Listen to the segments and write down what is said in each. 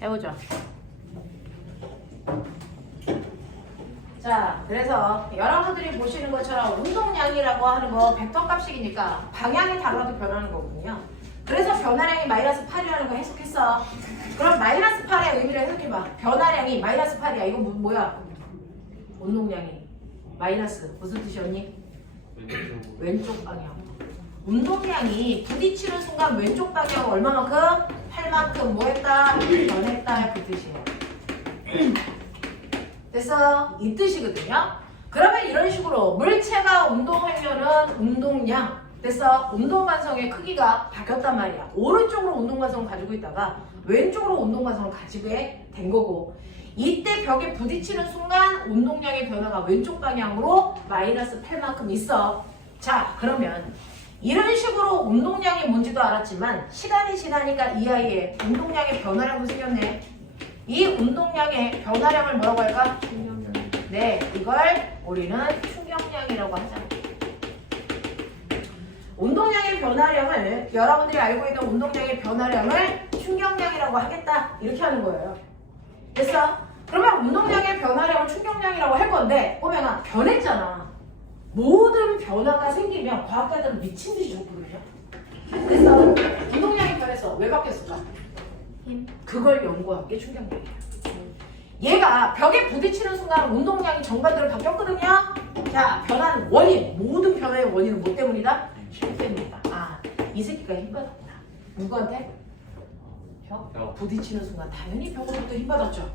해보죠. 자, 그래서 여러분들이 보시는 것처럼 운동량이라고 하는 거 벡터 값식이니까 방향이 달라도 변하는 거거든요. 그래서 변화량이 마이너스 8이라는 거 해석했어. 그럼 마이너스 8의 의미를 해석해봐. 변화량이 마이너스 8이야. 이거 뭐야? 운동량이 마이너스 무슨 뜻이었니? 왼쪽 방향. 운동량이 부딪히는 순간 왼쪽 방향 얼마만큼? 8만큼 뭐 했다? 변했다. 그 뜻이에요. 됐어? 이 뜻이거든요. 그러면 이런 식으로 물체가 운동하면은 운동량 됐어? 운동관성의 크기가 바뀌었단 말이야. 오른쪽으로 운동관성을 가지고 있다가 왼쪽으로 운동관성을 가지게 된 거고, 이때 벽에 부딪히는 순간 운동량의 변화가 왼쪽 방향으로 마이너스 8만큼 있어. 자, 그러면 이런 식으로 운동량이 뭔지도 알았지만 시간이 지나니까 이 아이의 운동량의 변화량도 생겼네. 이 운동량의 변화량을 뭐라고 할까? 충격량. 네, 이걸 우리는 충격량이라고 하잖아. 운동량의 변화량을, 여러분들이 알고 있는 운동량의 변화량을 충격량이라고 하겠다. 이렇게 하는 거예요. 됐어? 그러면 운동량의 변화량을 충격량이라고 할 건데, 보면 변했잖아. 모든 변화가 생기면 과학자들은 미친 듯이 좋거든요. 됐어? 운동량이 변해서 왜 바뀌었을까? 힘. 그걸 연구한 게 충격량이에요. 얘가 벽에 부딪히는 순간 운동량이 정반대로 바뀌었거든요. 자, 변화는 원인, 모든 변화의 원인은 뭐 때문이다? 힘 때문이다. 아, 이 새끼가 힘 받았구나. 누구한테? 벽. 부딪히는 순간 당연히 벽으로부터 힘 받았죠.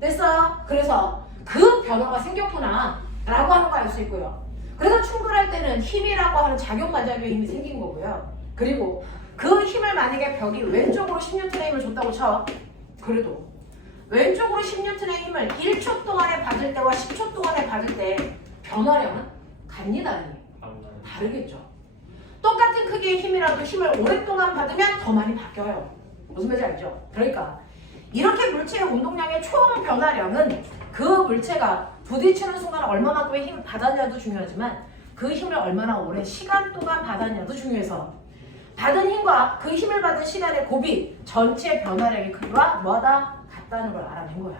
됐어? 그래서 그 변화가 생겼구나 라고 하는 거 알 수 있고요. 그래서 충돌할 때는 힘이라고 하는 작용반작용의 힘이 생긴 거고요. 그리고 그 힘을 만약에 벽이 왼쪽으로 10N의 힘을 줬다고 쳐. 그래도 왼쪽으로 10N의 힘을 1초 동안에 받을 때와 10초 동안에 받을 때 변화량은 같니 다르니? 다르겠죠. 똑같은 크기의 힘이라도 힘을 오랫동안 받으면 더 많이 바뀌어요. 무슨 말인지 알죠? 그러니까 이렇게 물체의 운동량의 총 변화량은 그 물체가 부딪히는 순간 얼마만큼의 힘을 받았냐도 중요하지만 그 힘을 얼마나 오랜 시간 동안 받았냐도 중요해서 받은 힘과 그 힘을 받은 시간의 곱이 전체 변화량의 크기와 뭐다? 같다는 걸 알아낸 거야.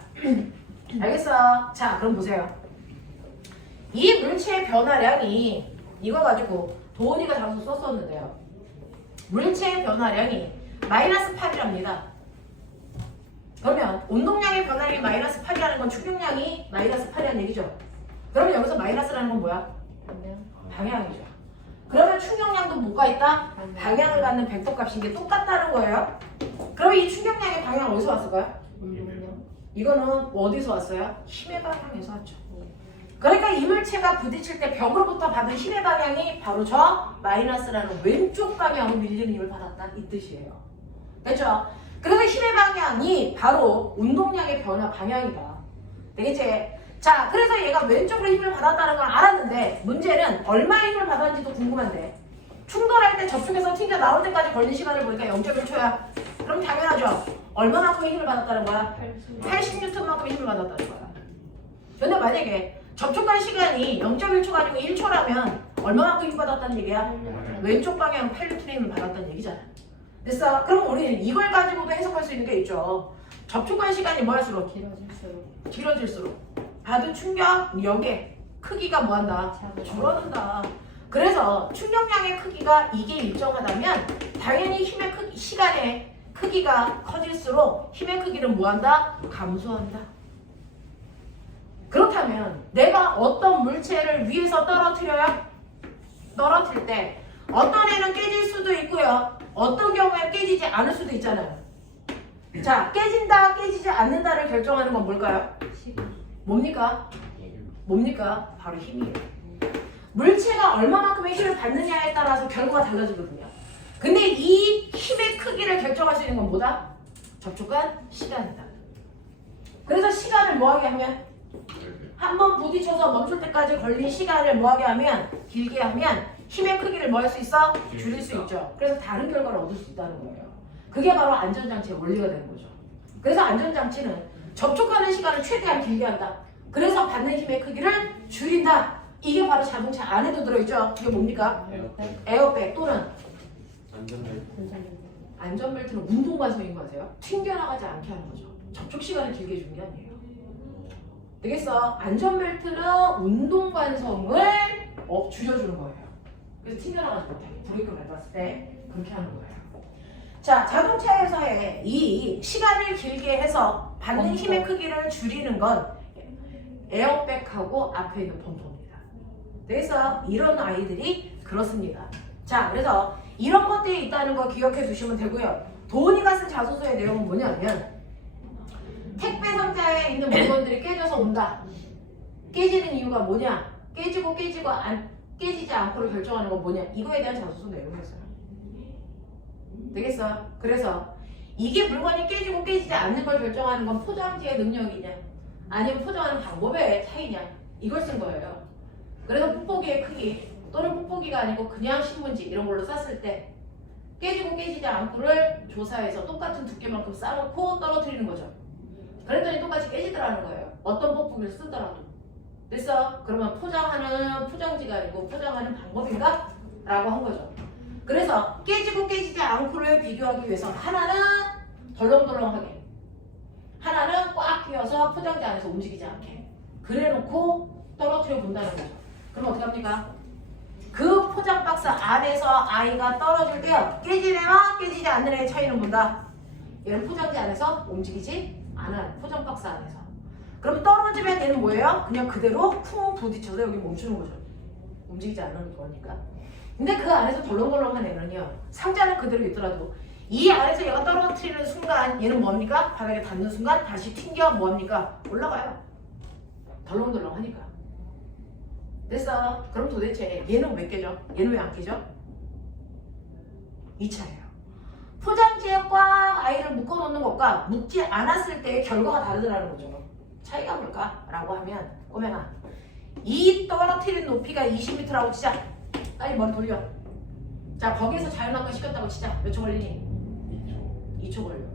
알겠어? 자, 그럼 보세요. 이 물체의 변화량이 이거 가지고 도훈이가 장소 썼었는데요. 물체의 변화량이 마이너스 8이랍니다. 그러면 운동량의 변화량이 마이너스 8이라는 건 충격량이 마이너스 8이라는 얘기죠. 그러면 여기서 마이너스라는 건 뭐야? 방향이죠. 그러면 충격량도 뭐가 있다? 방향을 갖는 벡터 값인 게 똑같다는 거예요. 그럼 이 충격량의 방향은 어디서 왔을까요? 이거는 어디서 왔어요? 힘의 방향에서 왔죠. 그러니까 이 물체가 부딪힐 때 벽으로부터 받은 힘의 방향이 바로 저 마이너스라는 왼쪽 방향으로 밀리는 힘을 받았다. 이 뜻이에요. 됐죠? 그래서 힘의 방향이 바로 운동량의 변화 방향이다. 되겠지? 자, 그래서 얘가 왼쪽으로 힘을 받았다는 걸 알았는데 문제는 얼마의 힘을 받았는지도 궁금한데 충돌할 때 접촉해서 튕겨 나올 때까지 걸린 시간을 보니까 0.1초야. 그럼 당연하죠. 얼마만큼의 힘을 받았다는 거야? 80N만큼의 힘을 받았다는 거야. 근데 만약에 접촉한 시간이 0.1초가 아니고 1초라면 얼마만큼 힘 받았다는 얘기야? 왼쪽 방향 8N의 힘을 받았다는 얘기잖아. 됐어? 그럼 우리는 이걸 가지고도 해석할 수 있는 게 있죠. 접촉한 시간이 뭐 할수록? 길어질수록 받은 충격력의 크기가 뭐한다? 줄어든다. 그래서 충격량의 크기가 이게 일정하다면 당연히 힘의 크기, 시간의 크기가 커질수록 힘의 크기는 뭐한다? 감소한다. 그렇다면 내가 어떤 물체를 위에서 떨어뜨려요? 떨어뜨릴 때 어떤 애는 깨질 수도 있고요. 어떤 경우에 깨지지 않을 수도 있잖아요. 자, 깨진다, 깨지지 않는다를 결정하는 건 뭘까요? 뭡니까? 뭡니까? 바로 힘이에요. 물체가 얼마만큼의 힘을 받느냐에 따라서 결과가 달라지거든요. 근데 이 힘의 크기를 결정할 수 있는 건 뭐다? 접촉한 시간이다. 그래서 시간을 뭐하게 하면? 한번 부딪혀서 멈출 때까지 걸린 시간을 뭐하게 하면? 길게 하면 힘의 크기를 뭐 할 수 있어? 줄일 수 있죠. 그래서 다른 결과를 얻을 수 있다는 거예요. 그게 바로 안전장치의 원리가 되는 거죠. 그래서 안전장치는 접촉하는 시간을 최대한 길게 한다. 그래서 받는 힘의 크기를 줄인다. 이게 바로 자동차 안에도 들어있죠. 이게 뭡니까? 에어백 또는 안전벨트는 운동관성인 거 아세요? 튕겨나가지 않게 하는 거죠. 접촉 시간을 길게 주는 게 아니에요. 되겠어? 안전벨트는 운동 관성을 줄여주는 거예요. 그래서 튕겨나가지 못해. 브레이크 밟았을 때 그렇게 하는 거예요. 자, 자동차에서의 이 시간을 길게 해서 받는 힘의 크기를 줄이는 건 에어백하고 앞에 있는 범퍼입니다. 그래서 이런 아이들이 그렇습니다. 자, 그래서 이런 것들이 있다는 거 기억해 주시면 되고요. 도훈이가 쓴 자소서의 내용은 뭐냐면 택배 상자에 있는 물건들이 깨져서 온다. 깨지는 이유가 뭐냐? 깨지지 않고를 결정하는 건 뭐냐? 이거에 대한 자소서 내용이었어요. 되겠어? 그래서 이게 물건이 깨지고 깨지지 않는 걸 결정하는 건 포장지의 능력이냐 아니면 포장하는 방법의 차이냐 이걸 쓴 거예요. 그래서 뽁뽁이의 크기 또는 뽁뽁이가 아니고 그냥 신문지 이런 걸로 쌌을 때 깨지고 깨지지 않고를 조사해서 똑같은 두께만큼 싸놓고 떨어뜨리는 거죠. 그랬더니 똑같이 깨지더라는 거예요. 어떤 뽁뽁이를 쓰더라도. 됐어? 그러면 포장하는 포장지가 아니고 포장하는 방법인가? 라고 한 거죠. 그래서 깨지고 깨지지 않고를 비교하기 위해서 하나는 덜렁덜렁하게 하나는 꽉 끼어서 포장지 안에서 움직이지 않게 그래놓고 떨어뜨려 본다는 거죠. 그럼 어떻게 합니까? 그 포장 박스 안에서 아이가 떨어질 때요. 깨지는 애와 깨지지 않는 애의 차이는 본다. 얘는 포장지 안에서 움직이지 않아요. 포장 박스 안에서. 그럼 떨어지면 얘는 뭐예요? 그냥 그대로 쿵 부딪혀서 여기 멈추는 거죠. 움직이지 않는 거니까. 근데 그 안에서 덜렁덜렁한 애는요. 상자는 그대로 있더라도 이 안에서 얘가 떨어뜨리는 순간 얘는 뭡니까? 바닥에 닿는 순간 다시 튕겨 뭡니까? 올라가요. 덜렁덜렁하니까. 됐어. 그럼 도대체 얘는 왜 깨져? 얘는 왜 안 깨져? 이 차예요. 포장지에 꽉 아이를 묶어놓는 것과 묶지 않았을 때의 결과가 다르다는 거죠. 차이가 뭘까? 라고 하면 꼬맹아 이 떨어뜨린 높이가 20m라고 치자. 빨리 머리 돌려. 자, 거기에서 자연낙하 시켰다고 치자. 몇 초 걸리니? 2초 걸려요.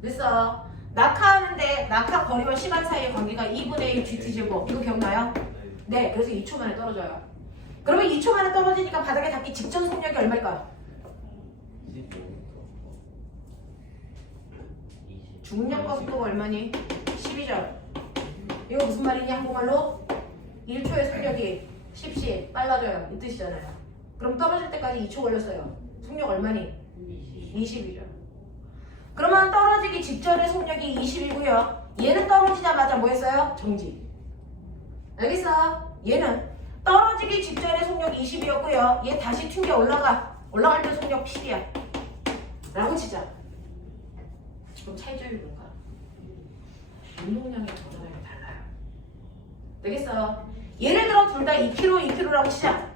됐어. 낙하하는데 낙하 거리와 시간 사이의 관계가 2분의 1 GT-제곱. 이거 기억나요? 네, 그래서 2초 만에 떨어져요. 그러면 2초 만에 떨어지니까 바닥에 닿기 직전 속력이 얼마일까? 중력과 속도가 얼마니? 12죠. 이거 무슨 말이니 한국말로? 1초의 속력이 10시 빨라져요. 이 뜻이잖아요. 그럼 떨어질 때까지 2초 걸렸어요. 속력 얼마니? 20이죠. 그러면 떨어지기 직전의 속력이 20이고요. 얘는 떨어지자마자 뭐 했어요? 정지. 알겠어? 얘는 떨어지기 직전의 속력이 20이었고요. 얘 다시 튕겨 올라가. 올라갈 때 속력 10이야. 라고 치자. 그럼 차이점이 뭔가? 운동량의 변화량이 달라요. 되겠어? 예를 들어 둘 다 2kg라고 치자.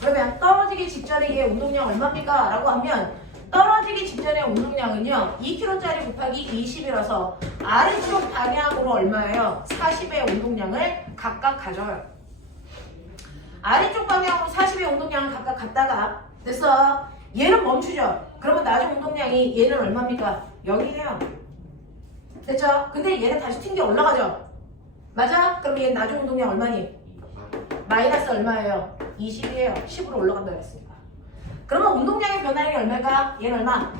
그러면 떨어지기 직전에 얘 운동량 얼마입니까? 라고 하면 떨어지기 직전의 운동량은요 2kg짜리 곱하기 20이라서 아래쪽 방향으로 얼마예요? 40의 운동량을 각각 가져요. 아래쪽 방향으로 40의 운동량을 각각 갖다가 됐어. 얘는 멈추죠. 그러면 나중 운동량이 얘는 얼마입니까? 0이에요. 됐죠? 근데 얘는 다시 튕겨 올라가죠. 맞아? 그럼 얘는 나중 운동량 얼마니? 마이너스 얼마예요? 20이에요. 10으로 올라간다고 했으니까. 그러면 운동량의 변화량이 얼마일까? 얘는 얼마?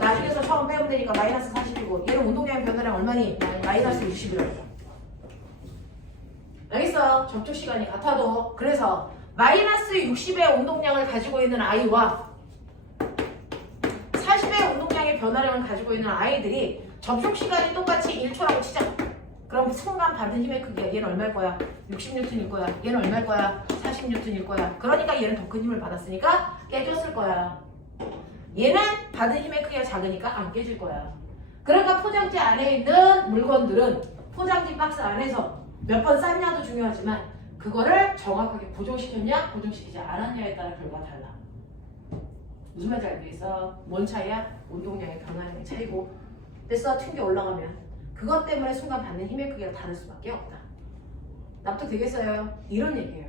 나중에서 처음 빼면 되니까 마이너스 40이고 얘는 운동량의 변화량 얼마니? 마이너스 60이라고. 알겠어? 접촉 시간이 같아도 그래서 마이너스 60의 운동량을 가지고 있는 아이와 40의 운동량의 변화량을 가지고 있는 아이들이 접촉 시간이 똑같이 1초라고 치자. 그럼 순간 받은 힘의 크기가 얘는 얼마일 거야? 60N일 거야. 얘는 얼마일 거야? 40N일 거야. 그러니까 얘는 더 큰 힘을 받았으니까 깨졌을 거야. 얘는 받은 힘의 크기가 작으니까 안 깨질 거야. 그러니까 포장지 안에 있는 물건들은 포장지 박스 안에서 몇 번 쌌냐도 중요하지만 그거를 정확하게 고정시켰냐 고정시키지 않았냐에 따라 결과가 달라. 무슨 말인지 알겠어? 뭔 차이야? 운동량의 변화량의 차이고. 됐어? 튕겨 올라가면 그것 때문에 순간 받는 힘의 크기가 다를 수밖에 없다. 납득되겠어요? 이런 얘기예요.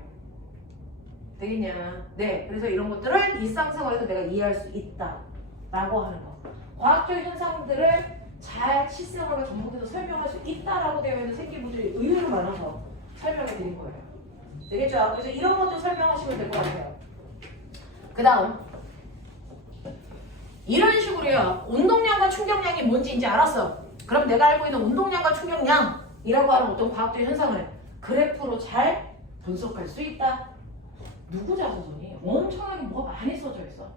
되겠냐? 네. 그래서 이런 것들을 일상생활에서 내가 이해할 수 있다 라고 하는 거. 과학적 현상들을 잘 실생활과 접목해서 설명할 수 있다라고 되어 있는 새끼들이 의외로 많아서 설명해 드린 거예요. 되겠죠? 그래서 이런 것도 설명하시면 될 것 같아요. 그 다음 이런 식으로요. 운동량과 충격량이 뭔지 이제 알았어. 그럼 내가 알고 있는 운동량과 충격량이라고 하는 어떤 과학적 현상을 그래프로 잘 분석할 수 있다. 누구 자소서니? 엄청나게 뭐가 많이 써져 있어.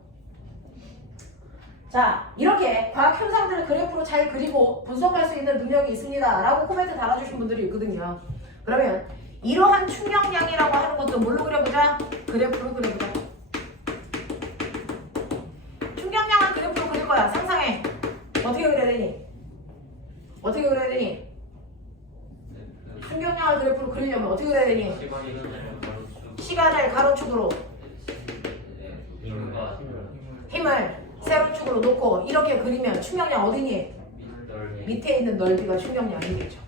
자, 이렇게 과학 현상들을 그래프로 잘 그리고 분석할 수 있는 능력이 있습니다 라고 코멘트 달아주신 분들이 있거든요. 그러면 이러한 충격량이라고 하는 것도 뭘로 그려보자? 그래프로 그려보자. 충격량은 그래프로 그릴 거야. 상상해. 어떻게 그려야 되니? 어떻게 그려야 되니? 충격량을 그래프로 그리려면 어떻게 그려야 되니? 시간을 가로축으로, 힘을 세로축으로 놓고 이렇게 그리면 충격량 어디니? 밑에 있는 넓이가 충격량이겠죠.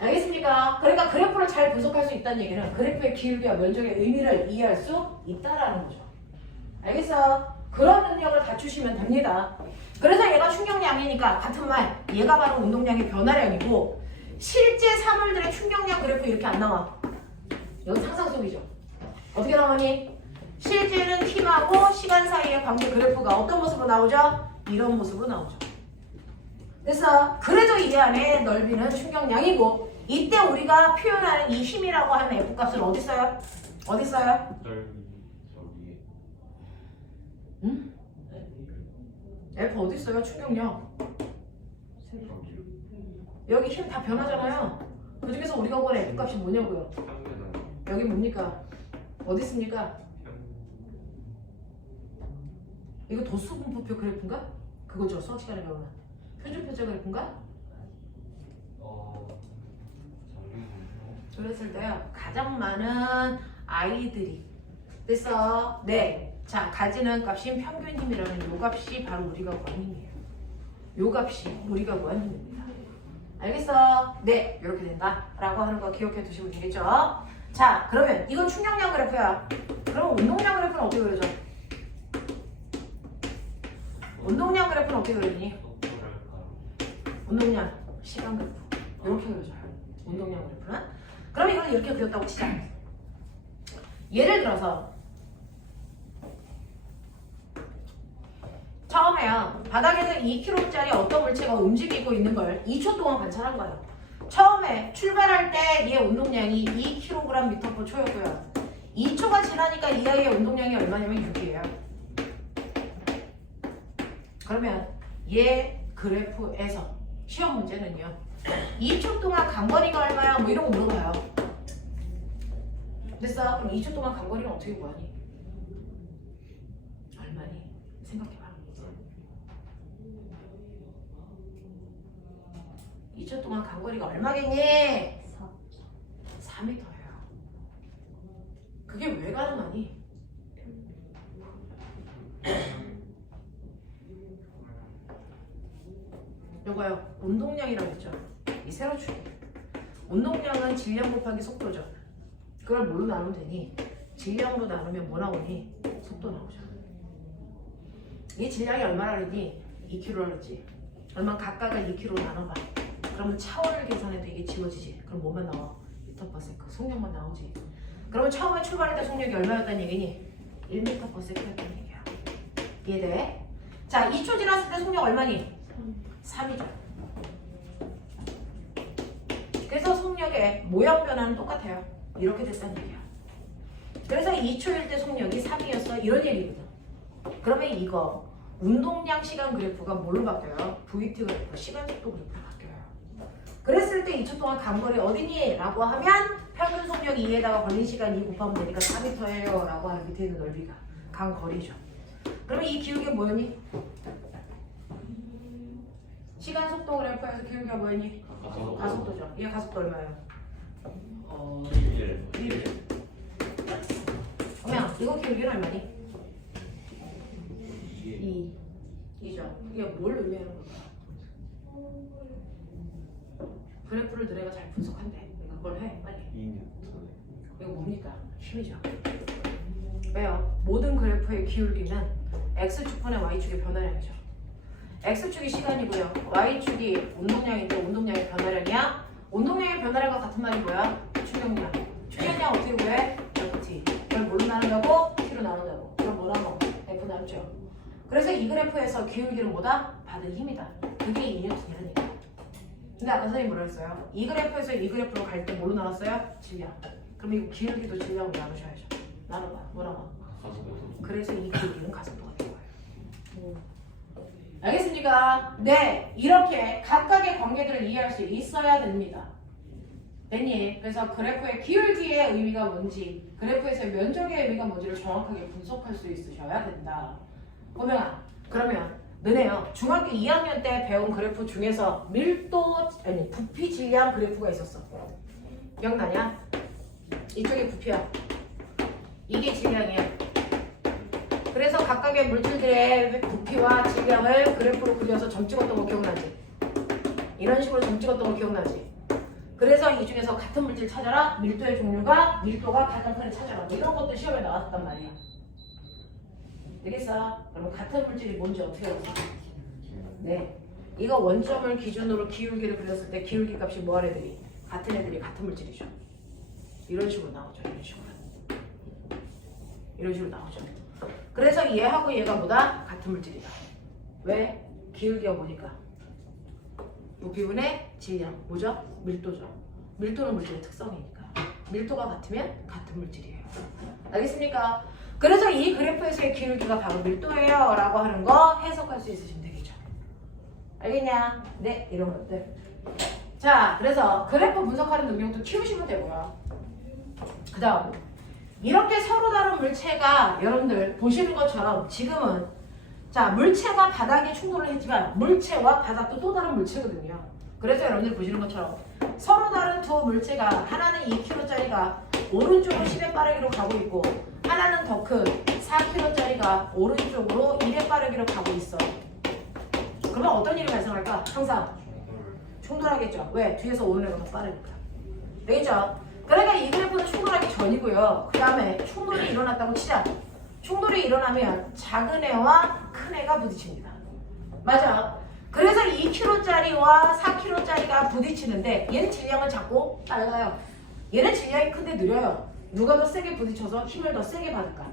알겠습니까? 그러니까 그래프를 잘 분석할 수 있다는 얘기는 그래프의 기울기와 면적의 의미를 이해할 수 있다라는 거죠. 알겠어? 그런 능력을 갖추시면 됩니다. 그래서 얘가 충격량이니까 같은 말, 얘가 바로 운동량의 변화량이고 실제 사물들의 충격량 그래프 이렇게 안 나와. 이건 상상 속이죠. 어떻게 나오니? 실제는 힘하고 시간 사이의 관계 그래프가 어떤 모습으로 나오죠? 이런 모습으로 나오죠. 그래서 그래도 이 안에 넓이는 충격량이고 이때 우리가 표현하는 이 힘이라고 하는 F값을 어디 써요? 어디 써요? 응? F 어디 써요? 충격량. 여기 힘 다 변하잖아요. 그 중에서 우리가 구한 F값이 뭐냐고요? 여기 뭡니까? 어디 있습니까? 이거 도수분포표 그래프인가? 그거죠. 수학 시간에 배우는 표준표제 그래프인가? 그랬을 때요. 가장 많은 아이들이 됐어. 네. 자, 가지는 값인 평균 힘이라는 요 값이 바로 우리가 구한 힘이에요. 요 값이 우리가 구한 힘입니다. 알겠어? 네. 이렇게 된다. 라고 하는 거 기억해 두시면 되겠죠? 자, 그러면 이건 충격량 그래프야. 그럼 운동량 그래프는 어떻게 그려져? 운동량 그래프는 어떻게 그려지니? 운동량, 시간 그래프. 이렇게 그려져요. 운동량 그래프는. 그럼 이걸 이렇게 그렸다고 치자. 예를 들어서 처음에요. 바닥에서 2kg짜리 어떤 물체가 움직이고 있는 걸 2초 동안 관찰한 거예요. 처음에 출발할 때 얘 운동량이 2kg/m/초였고요. 2초가 지나니까 이 아이의 운동량이 얼마냐면 6이에요. 그러면 얘 그래프에서 시험 문제는요. 2초 동안 간거리가 얼마야? 뭐 이런 거 물어봐요. 됐어? 그럼 2초 동안 간거리는 어떻게 구하니? 얼마니? 생각해봐. 2초 동안 간거리가 얼마겠니? 4m예요. 그게 왜 가능하니? 요거요. 운동량이라고 했죠. 이 세로축. 운동량은 질량 곱하기 속도죠. 그걸 뭘로 나누면 되니? 질량으로 나누면 뭐 나오니? 속도 나오죠. 이 질량이 얼마나 그랬니? 2kg라 그랬지. 그러면 각각을 2kg로 나눠봐. 그러면 차원을 계산해도 이게 지워지지. 그럼 뭐만 나와? m/s. 속력만 나오지. 그러면 처음에 출발할 때 속력이 얼마였다는 얘기니? 1m/s였다는 얘기야. 이해돼? 자, 2초 지났을 때 속력 얼마니? 3이죠. 그래서 속력의 모형 변화는 똑같아요. 이렇게 됐다는 얘기야. 그래서 2초일 때 속력이 3이었어. 이런 얘기거든. 그러면 이거 운동량 시간 그래프가 뭘로 바뀌어요? VT 그래프, 시간 속도 그래프로 바뀌어요. 그랬을 때 2초 동안 간거리 어디니? 라고 하면 평균 속력 2에다가 걸린 시간 2 곱하면 되니까 4m예요. 라고 하는 밑에 있는 넓이가 간거리죠. 그러면 이 기울기가 뭐였니? 시간 속도 그래프에서 기울기가 뭐였니? 가속도죠. 얘 가속도 얼마예요? 1. 그러면 이거 기울기는 얼마니? 2죠. 이게 뭘 의미하는 걸까? 그래프를 너네가 잘 분석한대. 그걸 해, 빨리. 이거 뭡니까? 힘이죠. 왜요? 모든 그래프의 기울기는 X축분의 Y축의 변화량이죠. X축이 시간이고요. Y축이 운동량인데 운동량의 변화량이야. 운동량의 변화량과 같은 말이 뭐야? 충격량. 충격량 어떻게 구해? FT. 그걸 뭘로 나눈다고? T로 나눈다고. 그럼 뭐라고? F 나누죠. 그래서 이 그래프에서 기울기는 뭐다? 받은 힘이다. 그게 2N이라는 얘기야. 근데 아까 선생님 뭐라 했어요? 이 그래프에서 이 그래프로 갈 때 뭘로 나눴어요? 질량. 그럼 이거 기울기도 질량으로 나누셔야죠. 나눠봐. 뭐라고? 그래서 이 기울기는 가속도가 된 거예요. 알겠습니까? 네, 이렇게 각각의 관계들을 이해할 수 있어야 됩니다. 됐니? 그래서 그래프의 기울기의 의미가 뭔지, 그래프에서의 면적의 의미가 뭔지를 정확하게 분석할 수 있으셔야 된다. 보명아, 그러면 너네요 중학교 2학년 때 배운 그래프 중에서 부피 질량 그래프가 있었어. 기억나냐? 이쪽이 부피야. 이게 질량이야. 그래서 각각의 물질들의 부피와 질량을 그래프로 그려서 점 찍었던 거 기억나지? 이런 식으로 점 찍었던 거 기억나지? 그래서 이 중에서 같은 물질 찾아라. 밀도의 종류가 밀도가 가장 큰 찾아라. 뭐 이런 것도 시험에 나왔단 말이야. 되겠어? 그럼 같은 물질이 뭔지 어떻게 알아? 네. 이거 원점을 기준으로 기울기를 그렸을 때 기울기 값이 뭐 하는 애들이? 같은 애들이 같은 물질이죠. 이런 식으로 나오죠. 이런 식으로. 이런 식으로 나오죠. 그래서 얘하고 얘가 뭐다? 같은 물질이다. 왜? 기울기가 뭐니까? 부피분의 질량. 뭐죠? 밀도죠. 밀도는 물질의 특성이니까. 밀도가 같으면 같은 물질이에요. 알겠습니까? 그래서 이 그래프에서의 기울기가 바로 밀도예요 라고 하는 거 해석할 수 있으시면 되겠죠. 알겠냐? 네, 이런 것들. 자, 그래서 그래프 분석하는 능력도 키우시면 되고요. 그 다음 이렇게 서로 다른 물체가 여러분들 보시는 것처럼 지금은 자 물체가 바닥에 충돌을 했지만 물체와 바닥도 또 다른 물체거든요. 그래서 여러분들 보시는 것처럼 서로 다른 두 물체가 하나는 2kg짜리가 오른쪽으로 10의 빠르기로 가고 있고 하나는 더 큰 4kg짜리가 오른쪽으로 1의 빠르기로 가고 있어. 그러면 어떤 일이 발생할까? 항상 충돌하겠죠. 왜? 뒤에서 오는 애가 더 빠르니까. 되겠죠? 그러니까 이 그래프는 충돌하기 전이고요. 그 다음에 충돌이 일어났다고 치자. 충돌이 일어나면 작은 애와 큰 애가 부딪힙니다. 맞아. 그래서 2kg짜리와 4kg짜리가 부딪히는데 얘는 질량은 작고 빨라요. 얘는 질량이 큰데 느려요. 누가 더 세게 부딪혀서 힘을 더 세게 받을까?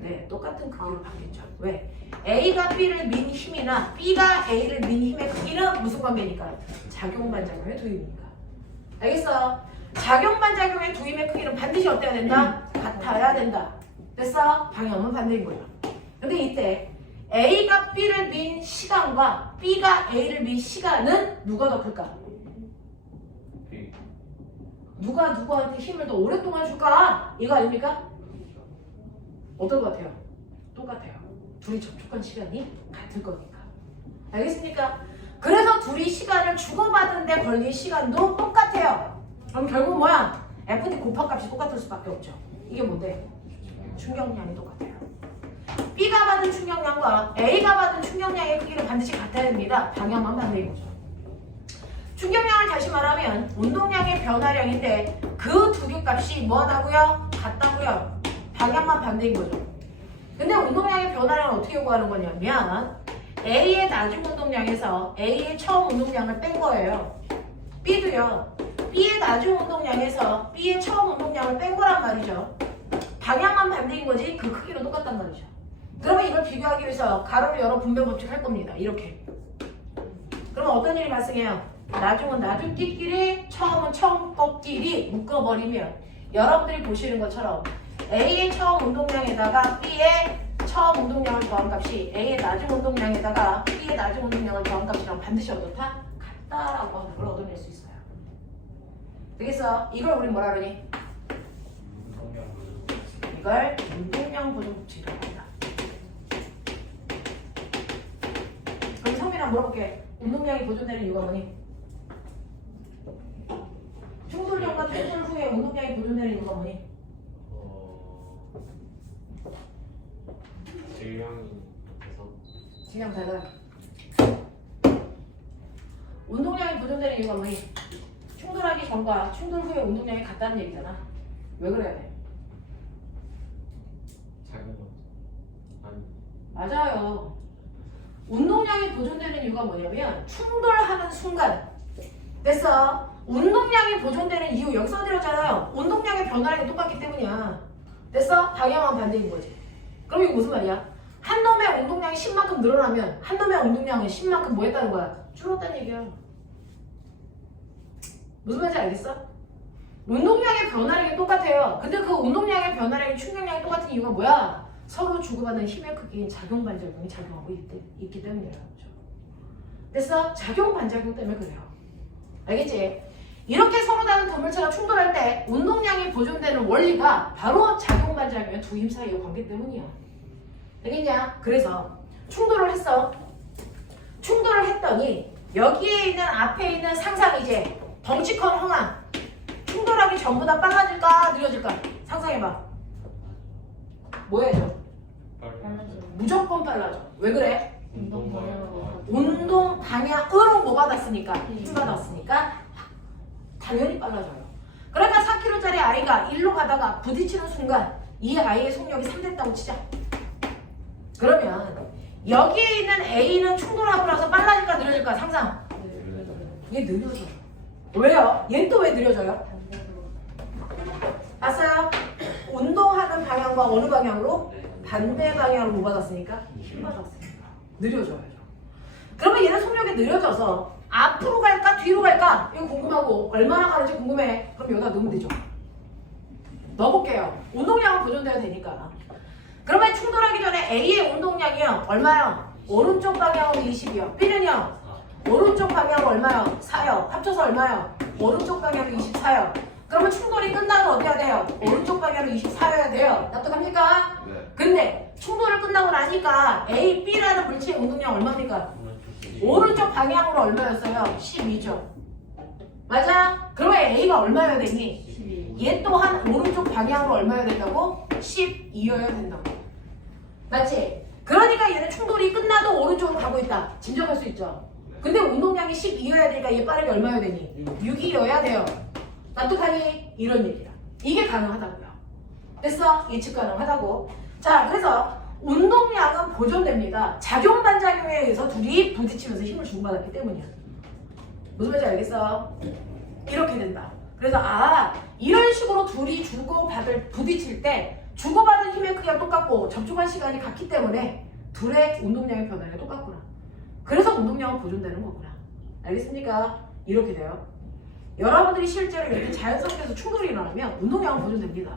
네, 똑같은 크기로 받겠죠. 왜? A가 B를 민 힘이나 B가 A를 민 힘의 크기는 무슨 관계니까? 작용반작용의 두임이니까. 알겠어? 작용반작용의 두임의 크기는 반드시 어때야 된다? 같아야 된다. 됐어? 방향은 반대인 거야. 근데 이때 A가 B를 민 시간과 B가 A를 민 시간은 누가 더 클까? 누가 누구한테 힘을 더 오랫동안 줄까? 이거 아닙니까? 어떨 것 같아요? 똑같아요. 둘이 접촉한 시간이 같을 거니까. 알겠습니까? 그래서 둘이 시간을 주고받은 데 걸린 시간도 똑같아요. 그럼 결국 뭐야? FT 곱합값이 똑같을 수밖에 없죠. 이게 뭔데? 충격량이 똑같아요. B가 받은 충격량과 A가 받은 충격량의 크기는 반드시 같아야 됩니다. 방향만 반대인 거죠. 충격량을 다시 말하면 운동량의 변화량인데 그 두 개 값이 뭐하다고요? 같다고요. 방향만 반대인 거죠. 근데 운동량의 변화량을 어떻게 구하는 거냐면 A의 나중 운동량에서 A의 처음 운동량을 뺀 거예요. B도요. B의 나중 운동량에서 B의 처음 운동량을 뺀 거란 말이죠. 방향만 반대인 거지 그 크기는 똑같단 말이죠. 그러면 이걸 비교하기 위해서 가로를 열어 분배 법칙 할 겁니다. 이렇게. 그러면 어떤 일이 발생해요? 나중은 나중끼리 처음은 처음 것끼리 묶어버리면 여러분들이 보시는 것처럼 A의 처음 운동량에다가 B의 처음 운동량을 더한 값이 A의 나중 운동량에다가 B의 나중 운동량을 더한 값이랑 반드시 어떻다? 같다라고 하는 걸 얻어낼 수 있어요. 되겠어? 이걸 우리 뭐라 그러니? 이걸 운동량 보존 법칙이라고 한다. 그럼 성민아 물어볼게. 운동량이 보존되는 이유가 뭐니? 충돌 전과 충돌 후에 운동량이 보존되는 이유가 뭐니? 질량 달라요. 운동량이 보존되는 이유가 뭐니? 충돌하기 전과 충돌 후에 운동량이 같다는 얘기잖아. 왜 그래야 돼? 맞아요. 운동량이 보존되는 이유가 뭐냐면 충돌하는 순간 됐어. 운동량이 보존되는 이유 여기 써드렸잖아요. 운동량의 변화량이 똑같기 때문이야. 됐어? 방향은 반대인 거지. 그럼 이거 무슨 말이야? 한 놈의 운동량이 10만큼 늘어나면 한 놈의 운동량은 10만큼 뭐 했다는 거야? 줄었다는 얘기야. 무슨 말인지 알겠어? 운동량의 변화량이 똑같아요. 근데 그 운동량의 변화량이 충격량이 똑같은 이유가 뭐야? 서로 주고받는 힘의 크기인 작용 반작용이 작용하고 있기 때문이에요. 그렇죠? 됐어? 작용 반작용 때문에 그래요. 알겠지? 이렇게 서로 다른 도물체가 충돌할 때 운동량이 보존되는 원리가 바로 작용 반작용의 두 힘 사이의 관계 때문이야. 알겠냐? 그래서 충돌을 했어. 충돌을 했더니 여기에 있는 앞에 있는 상상 이제 덩치컨 형아 충돌하기 전부 다 빨라질까 느려질까? 상상해봐. 뭐 해야죠? 무조건 빨라져. 왜 그래? 운동 방향으로 뭐 받았으니까? 힘 받았으니까 당연히 빨라져요. 그러니까 4kg짜리 아이가 1로 가다가 부딪히는 순간 이 아이의 속력이 3 됐다고 치자. 그러면 여기에 있는 A는 충돌하고 나서 빨라질까 느려질까? 상상. 얘 느려져요. 왜요? 얘는 또 왜 느려져요? 봤어요? 운동하는 방향과 어느 방향으로? 반대 방향으로 뭐 받았으니까? 힘 받았으니까. 느려져요. 그러면 얘는 속력이 느려져서 앞으로 갈까 뒤로 갈까? 이거 궁금하고 얼마나 가는지 궁금해. 그럼 여기다 넣으면 되죠. 넣어볼게요. 운동량은 보존돼야 되니까. 그러면 충돌하기 전에 A의 운동량이요. 얼마요? 오른쪽 방향으로 20이요. B는요? 오른쪽 방향으로 얼마요? 4요. 합쳐서 얼마요? 오른쪽 방향으로 24요. 그러면 충돌이 끝나면 어떻게 해야 돼요? 오른쪽 방향으로 24여야 돼요. 납득합니까? 네. 근데 충돌을 끝나고 나니까 A, B라는 물체의 운동량 얼마입니까? 오른쪽 방향으로 얼마였어요? 12죠. 맞아? 그러면 A가 얼마여야 되니? 얘 또한 오른쪽 방향으로 얼마여야 된다고? 12여야 된다고. 맞지? 그러니까 얘는 충돌이 끝나도 오른쪽으로 가고 있다. 짐작할 수 있죠? 근데 운동량이 12여야 되니까 얘 빠르게 얼마여야 되니? 6이어야 돼요. 납득하니? 이런 얘기야. 이게 가능하다고요. 됐어? 예측 가능하다고. 자, 그래서 운동량은 보존됩니다. 작용 반작용에 의해서 둘이 부딪히면서 힘을 주고받았기 때문이야. 무슨 말인지 알겠어? 이렇게 된다. 그래서 이런 식으로 둘이 주고받을 부딪힐 때 주고받은 힘의 크기가 똑같고 접촉한 시간이 같기 때문에 둘의 운동량의 변화가 똑같구나. 그래서 운동량은 보존되는 거구나. 알겠습니까? 이렇게 돼요. 여러분들이 실제로 이렇게 자연 상태에서 충돌이 일어나면 운동량은 보존됩니다.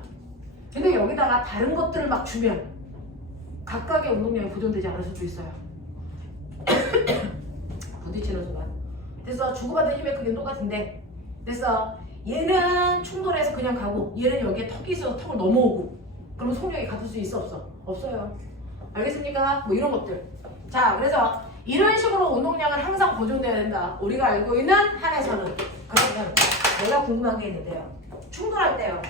근데 여기다가 다른 것들을 막 주면 각각의 운동량이 보존되지 않을 수도 있어요. 부딪히는 순간. 그래서 주고받은 힘의 크기는 똑같은데 그래서 얘는 충돌해서 그냥 가고 얘는 여기에 턱이 있어서 턱을 넘어오고 그러면 속력이 같을 수 있어 없어? 없어요. 알겠습니까? 뭐 이런 것들. 자, 그래서 이런 식으로 운동량은 항상 보존돼야 된다. 우리가 알고 있는 한에서는. 그러면 내가 궁금한 게 있는데요. 충돌할 때요.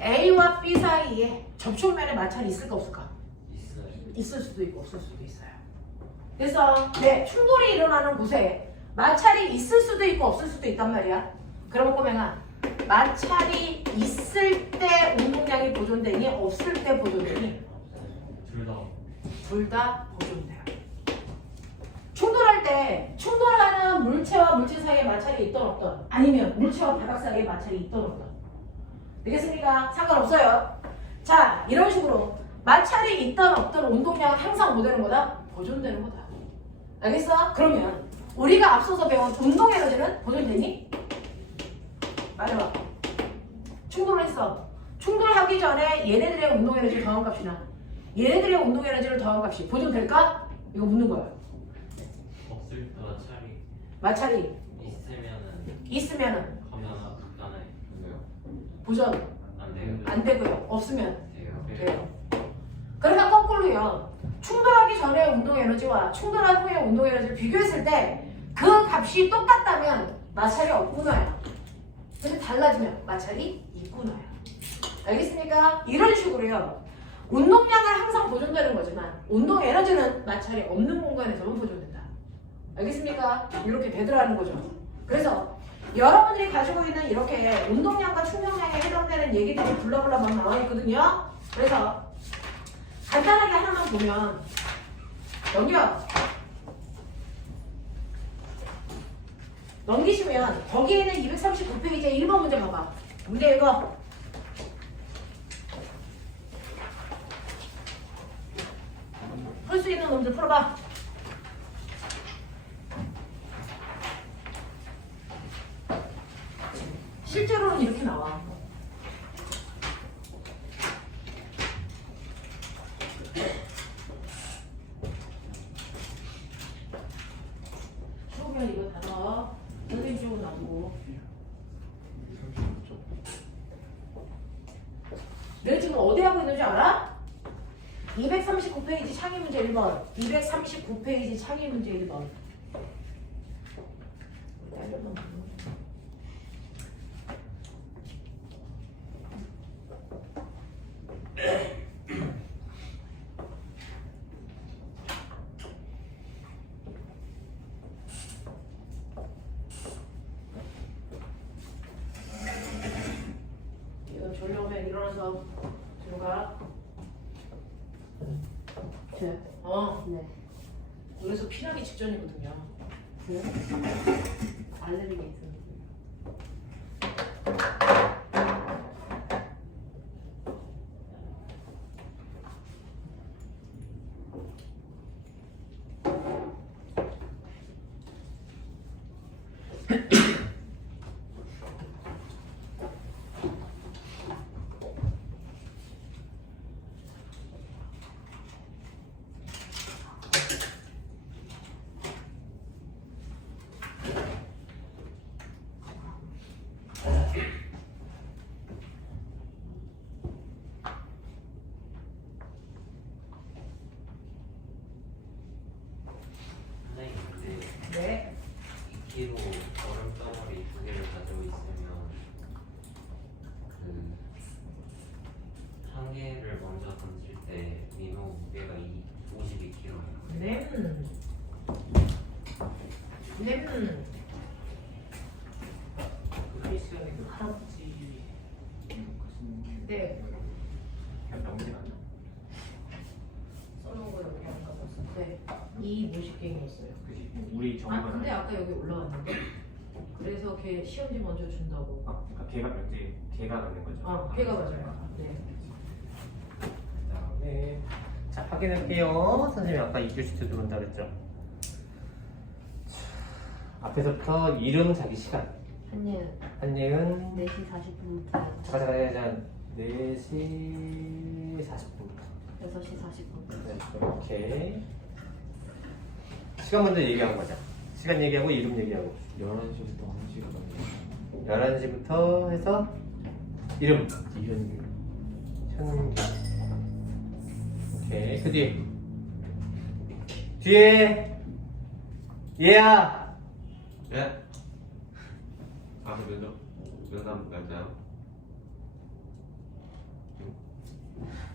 A와 B 사이에 접촉면에 마찰이 있을까 없을까? 있을 수도 있고 없을 수도 있어요. 그래서 충돌이 일어나는 곳에 마찰이 있을 수도 있고 없을 수도 있단 말이야. 그러면 꼬맹아 마찰이 있을 때 운동량이 보존되니 없을 때 보존되니? 둘 다 보존돼요. 충돌할 때 충돌하는 물체와 물체 사이에 마찰이 있던 없던 아니면 물체와 바닥 사이에 마찰이 있던 없던 되겠습니까? 상관없어요. 자, 이런 식으로 마찰이 있던 없던 운동량은 항상 뭐 되는 거다? 보존되는 거다. 알겠어? 그러면 우리가 앞서서 배운 운동 에너지는 보존되니? 말해봐. 충돌을 했어. 충돌하기 전에 얘네들의 운동 에너지를 더한 값이나 얘네들의 운동 에너지를 더한 값이 보존될까? 이거 묻는 거야. 없을 때 마찰이 있으면은 보존 안 되고요. 없으면 돼요. 그러니까 거꾸로요. 충돌하기 전의 운동 에너지와 충돌한 후의 운동 에너지를 비교했을 때 그 값이 똑같다면 마찰이 없구나요. 근데 달라지면 마찰이 있구나요. 알겠습니까? 이런 식으로요. 운동량은 항상 보존되는 거지만 운동 에너지는 마찰이 없는 공간에서만 보존된다. 알겠습니까? 이렇게 되더라는 거죠. 그래서 여러분들이 가지고 있는 이렇게 운동량과 충격량에 해당되는 얘기들이 블라블라 막 나와 있거든요. 그래서 간단하게 하나만 보면 넘기시면 거기에는 239페이지에 1번 문제 봐봐. 문제 읽어. 풀 수 있는 놈들 풀어봐. 실제로는 이렇게 나와. 그러면 이거 다 넣어. 선생님 쪽은 놔두고. 내가 지금 어디 하고 있는 줄 알아? 239페이지 창의 문제 1번. 239페이지 창의 문제 1번. 이거 졸려오면 일어나서 들어가. 네. 그래서 피나기 직전이거든요. 그래요? 알레르기 있어요. 선생님 근데 네. 2kg 얼음 덩어리 2개를 가지고 있으면 그 한 개를 먼저 던질 때 민호 무게가 52kg예요. 네. 크리스천이 그 할아버지 네. 그냥 명절 아니야? 써놓은 거 여기 안 가졌어. 네. 이 무식갱이였어요. 그지? 우리 아 정관 근데 아까 여기 올라왔는데. 그래서 걔 시험지 먼저 준다고. 그러니까 걔가 명제 걔가 갖는 거죠. 걔가 맞아요. 네. 그다음에 자 확인할게요. 선생님이 아까 2교시 때 들어온다 그랬죠. 자, 앞에서부터 이름 자기 시간. 한예은 한예은 4시 40분부터 잠깐 4시 40분부터 6시 40분. 네, 이렇게 시간 먼저 얘기하고 가자. 시간 얘기하고 이름 얘기하고 11시부터 1시가 넘는 11시부터 해서 이름 이현규 현규. 오케이. 그 뒤에 얘야. 예? 아, 몇 남 갈까요?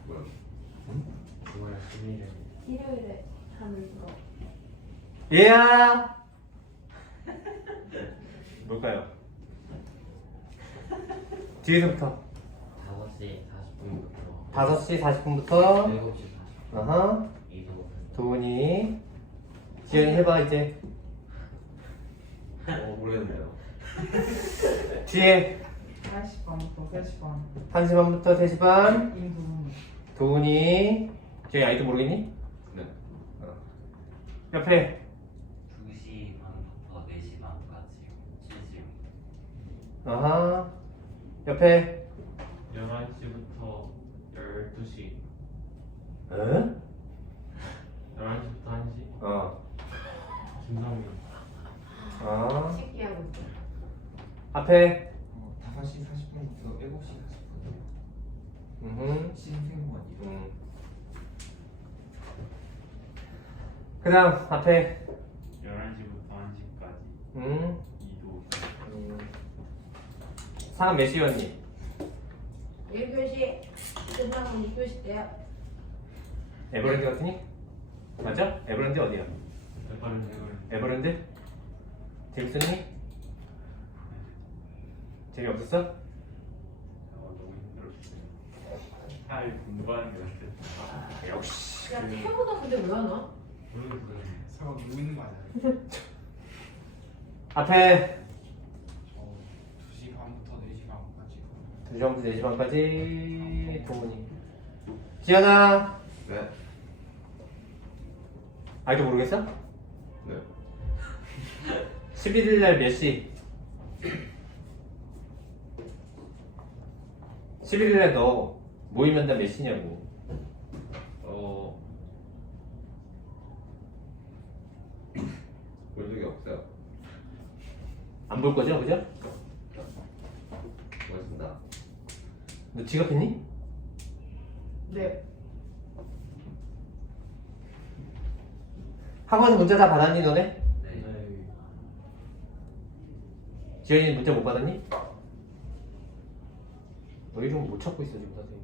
뭐야? 정말 비밀을. 일요일에 하는 거. 얘야. 뭘까요? 뒤에서부터 5시 40분부터 5시 40분부터 7시 40분 어허 이동. 도훈이 지연이 해봐 이제. 모르겠네요. 뒤에 1시 반부터 3시 반 1시 반부터 3시 반 임두훈 도훈이. 지연이 아직도 모르겠니? 네. 옆에 2시 반부터 4시 반까지 실습. 어허 옆에 11시부터 12시. 응? 11시부터 1시. 어. 김성민. 어. 새끼하고 있어. 앞에 5시 40분부터 7시 40분 신생원 이동 그 다음 앞에 11시부터 1시까지 이동. 상암 몇 시였니? 1교시 끝나고 2교시 때요. 에버랜드 같으니? 맞아? 에버랜드 어디야? 에버랜드? 재밌었니? 재미없었어? 너무 힘들었어요. 잘 공부하는 게 어땠어? 역시 야 태우다 근데 왜 안 와? 모르겠어요. 설마 누구 있는 거 아니야? 앞에 2시 반부터 4시 반까지 2시간부터 4시 반까지 동훈이. 지연아 네. 아직도 모르겠어? 네. 11일날 몇 시? 11일날 너 모의 면담 몇 시냐고. 볼 적이 없어요. 안 볼 거죠, 그죠? 고맙습니다. 너 지각했니? 네. 학원에서 문자 다 받았니 너네? 네. 지현이는 문자 못 받았니? 너 이름 못 찾고 있어 지금 선생님.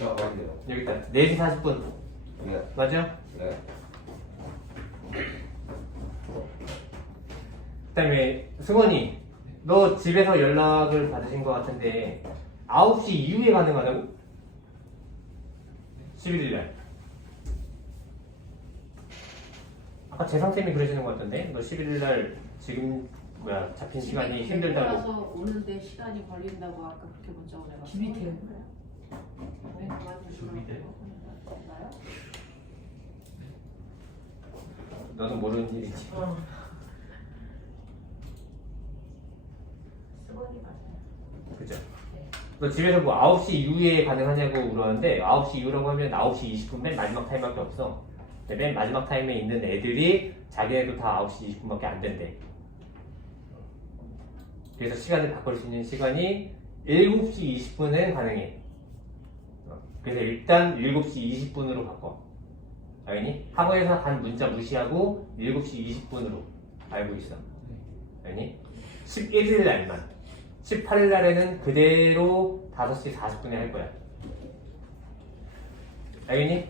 맞네요. 여기 있다. 4시 40분. 네. 맞아? 네. 그다음에 승원이, 너 집에서 연락을 받으신 것 같은데 9시 이후에 가능하다고? 11일날. 아까 재상쌤이 그러시는 것 같던데? 너 11일날 지금 잡힌 시간이 힘들다고. 라서 오는데 시간이 걸린다고 아까 그렇게 문자 보내봤어. 집이 되는 거야? 준비돼요? 나요? 너는 모르는 일이지. 수건이 맞아요. 그죠? 너 집에서 뭐 9시 이후에 가능하냐고 물었는데 9시 이후라고 하면 9시 20분 맨 마지막 타임밖에 없어. 근데 맨 마지막 타임에 있는 애들이 자기네도 다 9시 20분밖에 안 된대. 그래서 시간을 바꿀 수 있는 시간이 7시 20분은 가능해. 그래서 일단 7시 20분으로 바꿔. 알겠니? 학원에서 단 문자 무시하고 7시 20분으로 알고 있어. 알겠니? 11일 날만. 18일 날에는 그대로 5시 40분에 할 거야. 알겠니?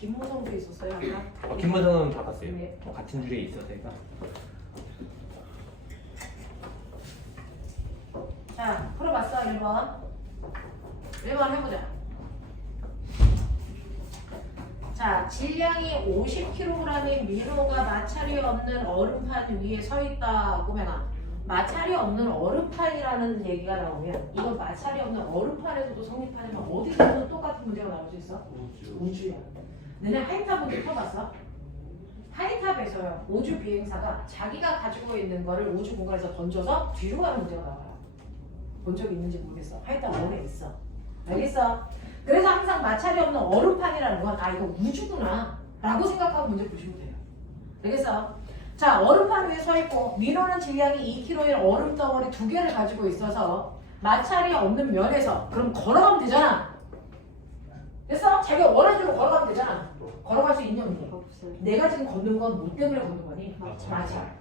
김무성도 있었어요 아까? 김문성은 바꿨어요. 네. 같은 줄에 있어서니까. 자, 풀어봤어 1번. 1번 해보자. 자, 질량이 50kg인 민호가 마찰이 없는 얼음판 위에 서 있다. 꼬맹아. 마찰이 없는 얼음판이라는 얘기가 나오면 이건 마찰이 없는 얼음판에서도 성립하려면 어디서도 똑같은 문제가 나올 수 있어? 우주야. 너네 하이탑 문제 풀어봤어? 하이탑에서요 우주 비행사가 자기가 가지고 있는 거를 우주 공간에서 던져서 뒤로 가는 문제가 나와요. 본 적이 있는지 모르겠어. 하이탑 원에 있어. 알겠어? 그래서 항상 마찰이 없는 얼음판이라는 건 아 이거 우주구나 라고 생각하고 문제 보시면 돼요. 알겠어? 자, 얼음판 위에 서 있고 민호는 질량이 2kg인 얼음 덩어리 2개를 가지고 있어서 마찰이 없는 면에서 그럼 걸어가면 되잖아. 됐어? 자기가 원하는 대로 걸어가면 되잖아. 걸어갈 수 있냐 없니? 없어요. 내가 지금 걷는 건 뭐 때문에 걷는 거니? 마찰.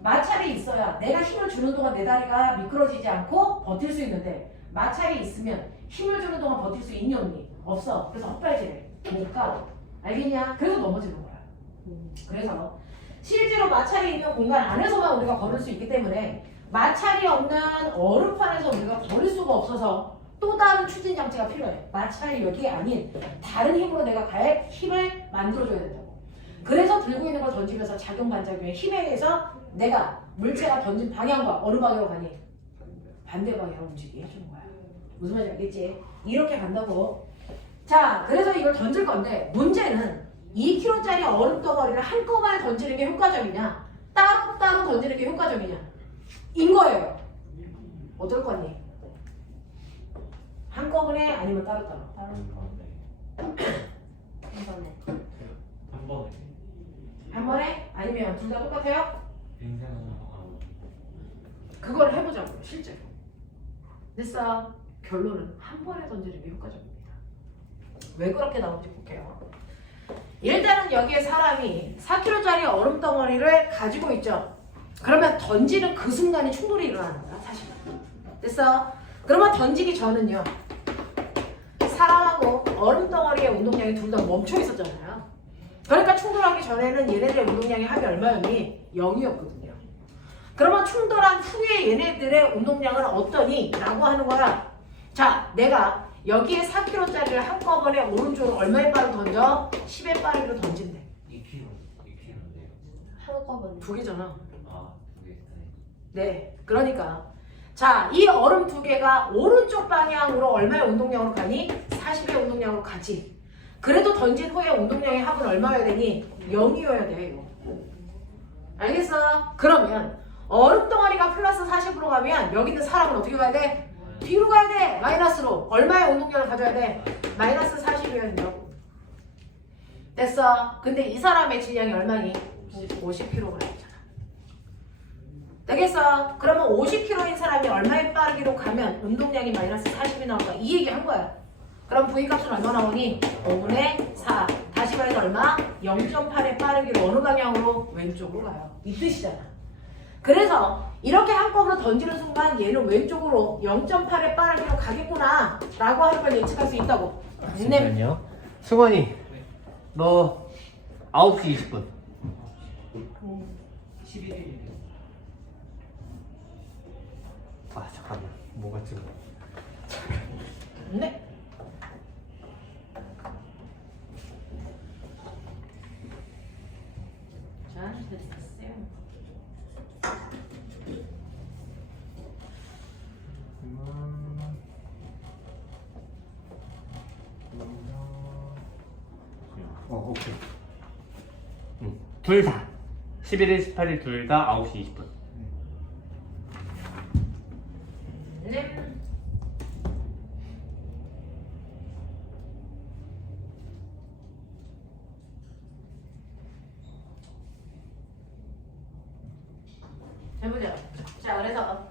마찰이 있어야 내가 힘을 주는 동안 내 다리가 미끄러지지 않고 버틸 수 있는데 마찰이 있으면 힘을 주는 동안 버틸 수 있니 없니? 없어. 그래서 헛발질해. 못 가. 알겠냐? 그래서 넘어지는 거야. 그래서 실제로 마찰이 있는 공간 안에서만 우리가 걸을 수 있기 때문에 마찰이 없는 얼음판에서 우리가 걸을 수가 없어서 또 다른 추진 장치가 필요해. 마찰이 여기 아닌 다른 힘으로 내가 갈 힘을 만들어줘야 된다고. 그래서 들고 있는 걸 던지면서 작용 반작용의 힘에 의해서 내가 물체가 던진 방향과 어느 방향으로 가니? 반대 방향으로 움직이게 해주는 거야. 무슨 말인지 알겠지? 이렇게 간다고. 자, 그래서 이걸 던질 건데 문제는 2kg짜리 얼음 덩어리를 한꺼번에 던지는 게 효과적이냐 따로따로 던지는 게 효과적이냐 인 거예요. 어떨 거니? 한꺼번에 아니면 따로따로? 한 번에. 한 번에. 한 번에? 아니면 둘 다 똑같아요? 인생은 그걸 해보자고요. 실제로. 됐어. 결론은 한 번에 던지는 게 효과적입니다. 왜 그렇게 나오는지 볼게요. 일단은 여기에 사람이 4kg짜리 얼음 덩어리를 가지고 있죠. 그러면 던지는 그 순간이 충돌이 일어나는 거야, 사실은. 됐어? 그러면 던지기 전은요. 사람하고 얼음 덩어리의 운동량이 둘 다 멈춰 있었잖아요. 그러니까 충돌하기 전에는 얘네들의 운동량이 합이 얼마였니? 0이었거든요. 그러면 충돌한 후에 얘네들의 운동량은 어떠니? 라고 하는 거야. 자, 내가 여기에 4kg짜리를 한꺼번에 오른쪽으로 얼마에 빠르게 던져? 10의 빠르기로 던진대. 2kg인데요. 한꺼번에. 두 개잖아. 아, 두 개. 네, 그러니까 자, 이 얼음 두 개가 오른쪽 방향으로 얼마의 운동량으로 가니? 40의 운동량으로 가지. 그래도 던진 후에 운동량의 합은 얼마여야 되니? 0이어야 돼. 이거. 알겠어? 그러면 얼음 덩어리가 플러스 40으로 가면 여기 있는 사람은 어떻게 가야 돼? 뒤로 가야 돼. 마이너스로. 얼마의 운동량을 가져야 돼? 마이너스 40이어야 된다고. 됐어. 근데 이 사람의 질량이 얼마니? 50kg이잖아. 되겠어? 그러면 50kg인 사람이 얼마의 빠르기로 가면 운동량이 마이너스 40이 나올까? 이 얘기 한 거야. 그럼 V값은 얼마 나오니? 5분의 4. 다시 말해서 얼마? 0.8의 빠르기로 어느 방향으로? 왼쪽으로 가요. 이 뜻이잖아. 그래서 이렇게 한꺼번에 던지는 순간 얘는 왼쪽으로 0.8의 빠르기로 가겠구나 라고 하는 걸 예측할 수 있다고. 잠시만요. 승원이, 너 9시 20분. 11일. 아, 잠깐만. 뭐가 지금. 네. 자, 됐어요. 오케이. 둘 다. 11일, 18일 둘 다 9시 20분. 네. 해보자. 자, 그래서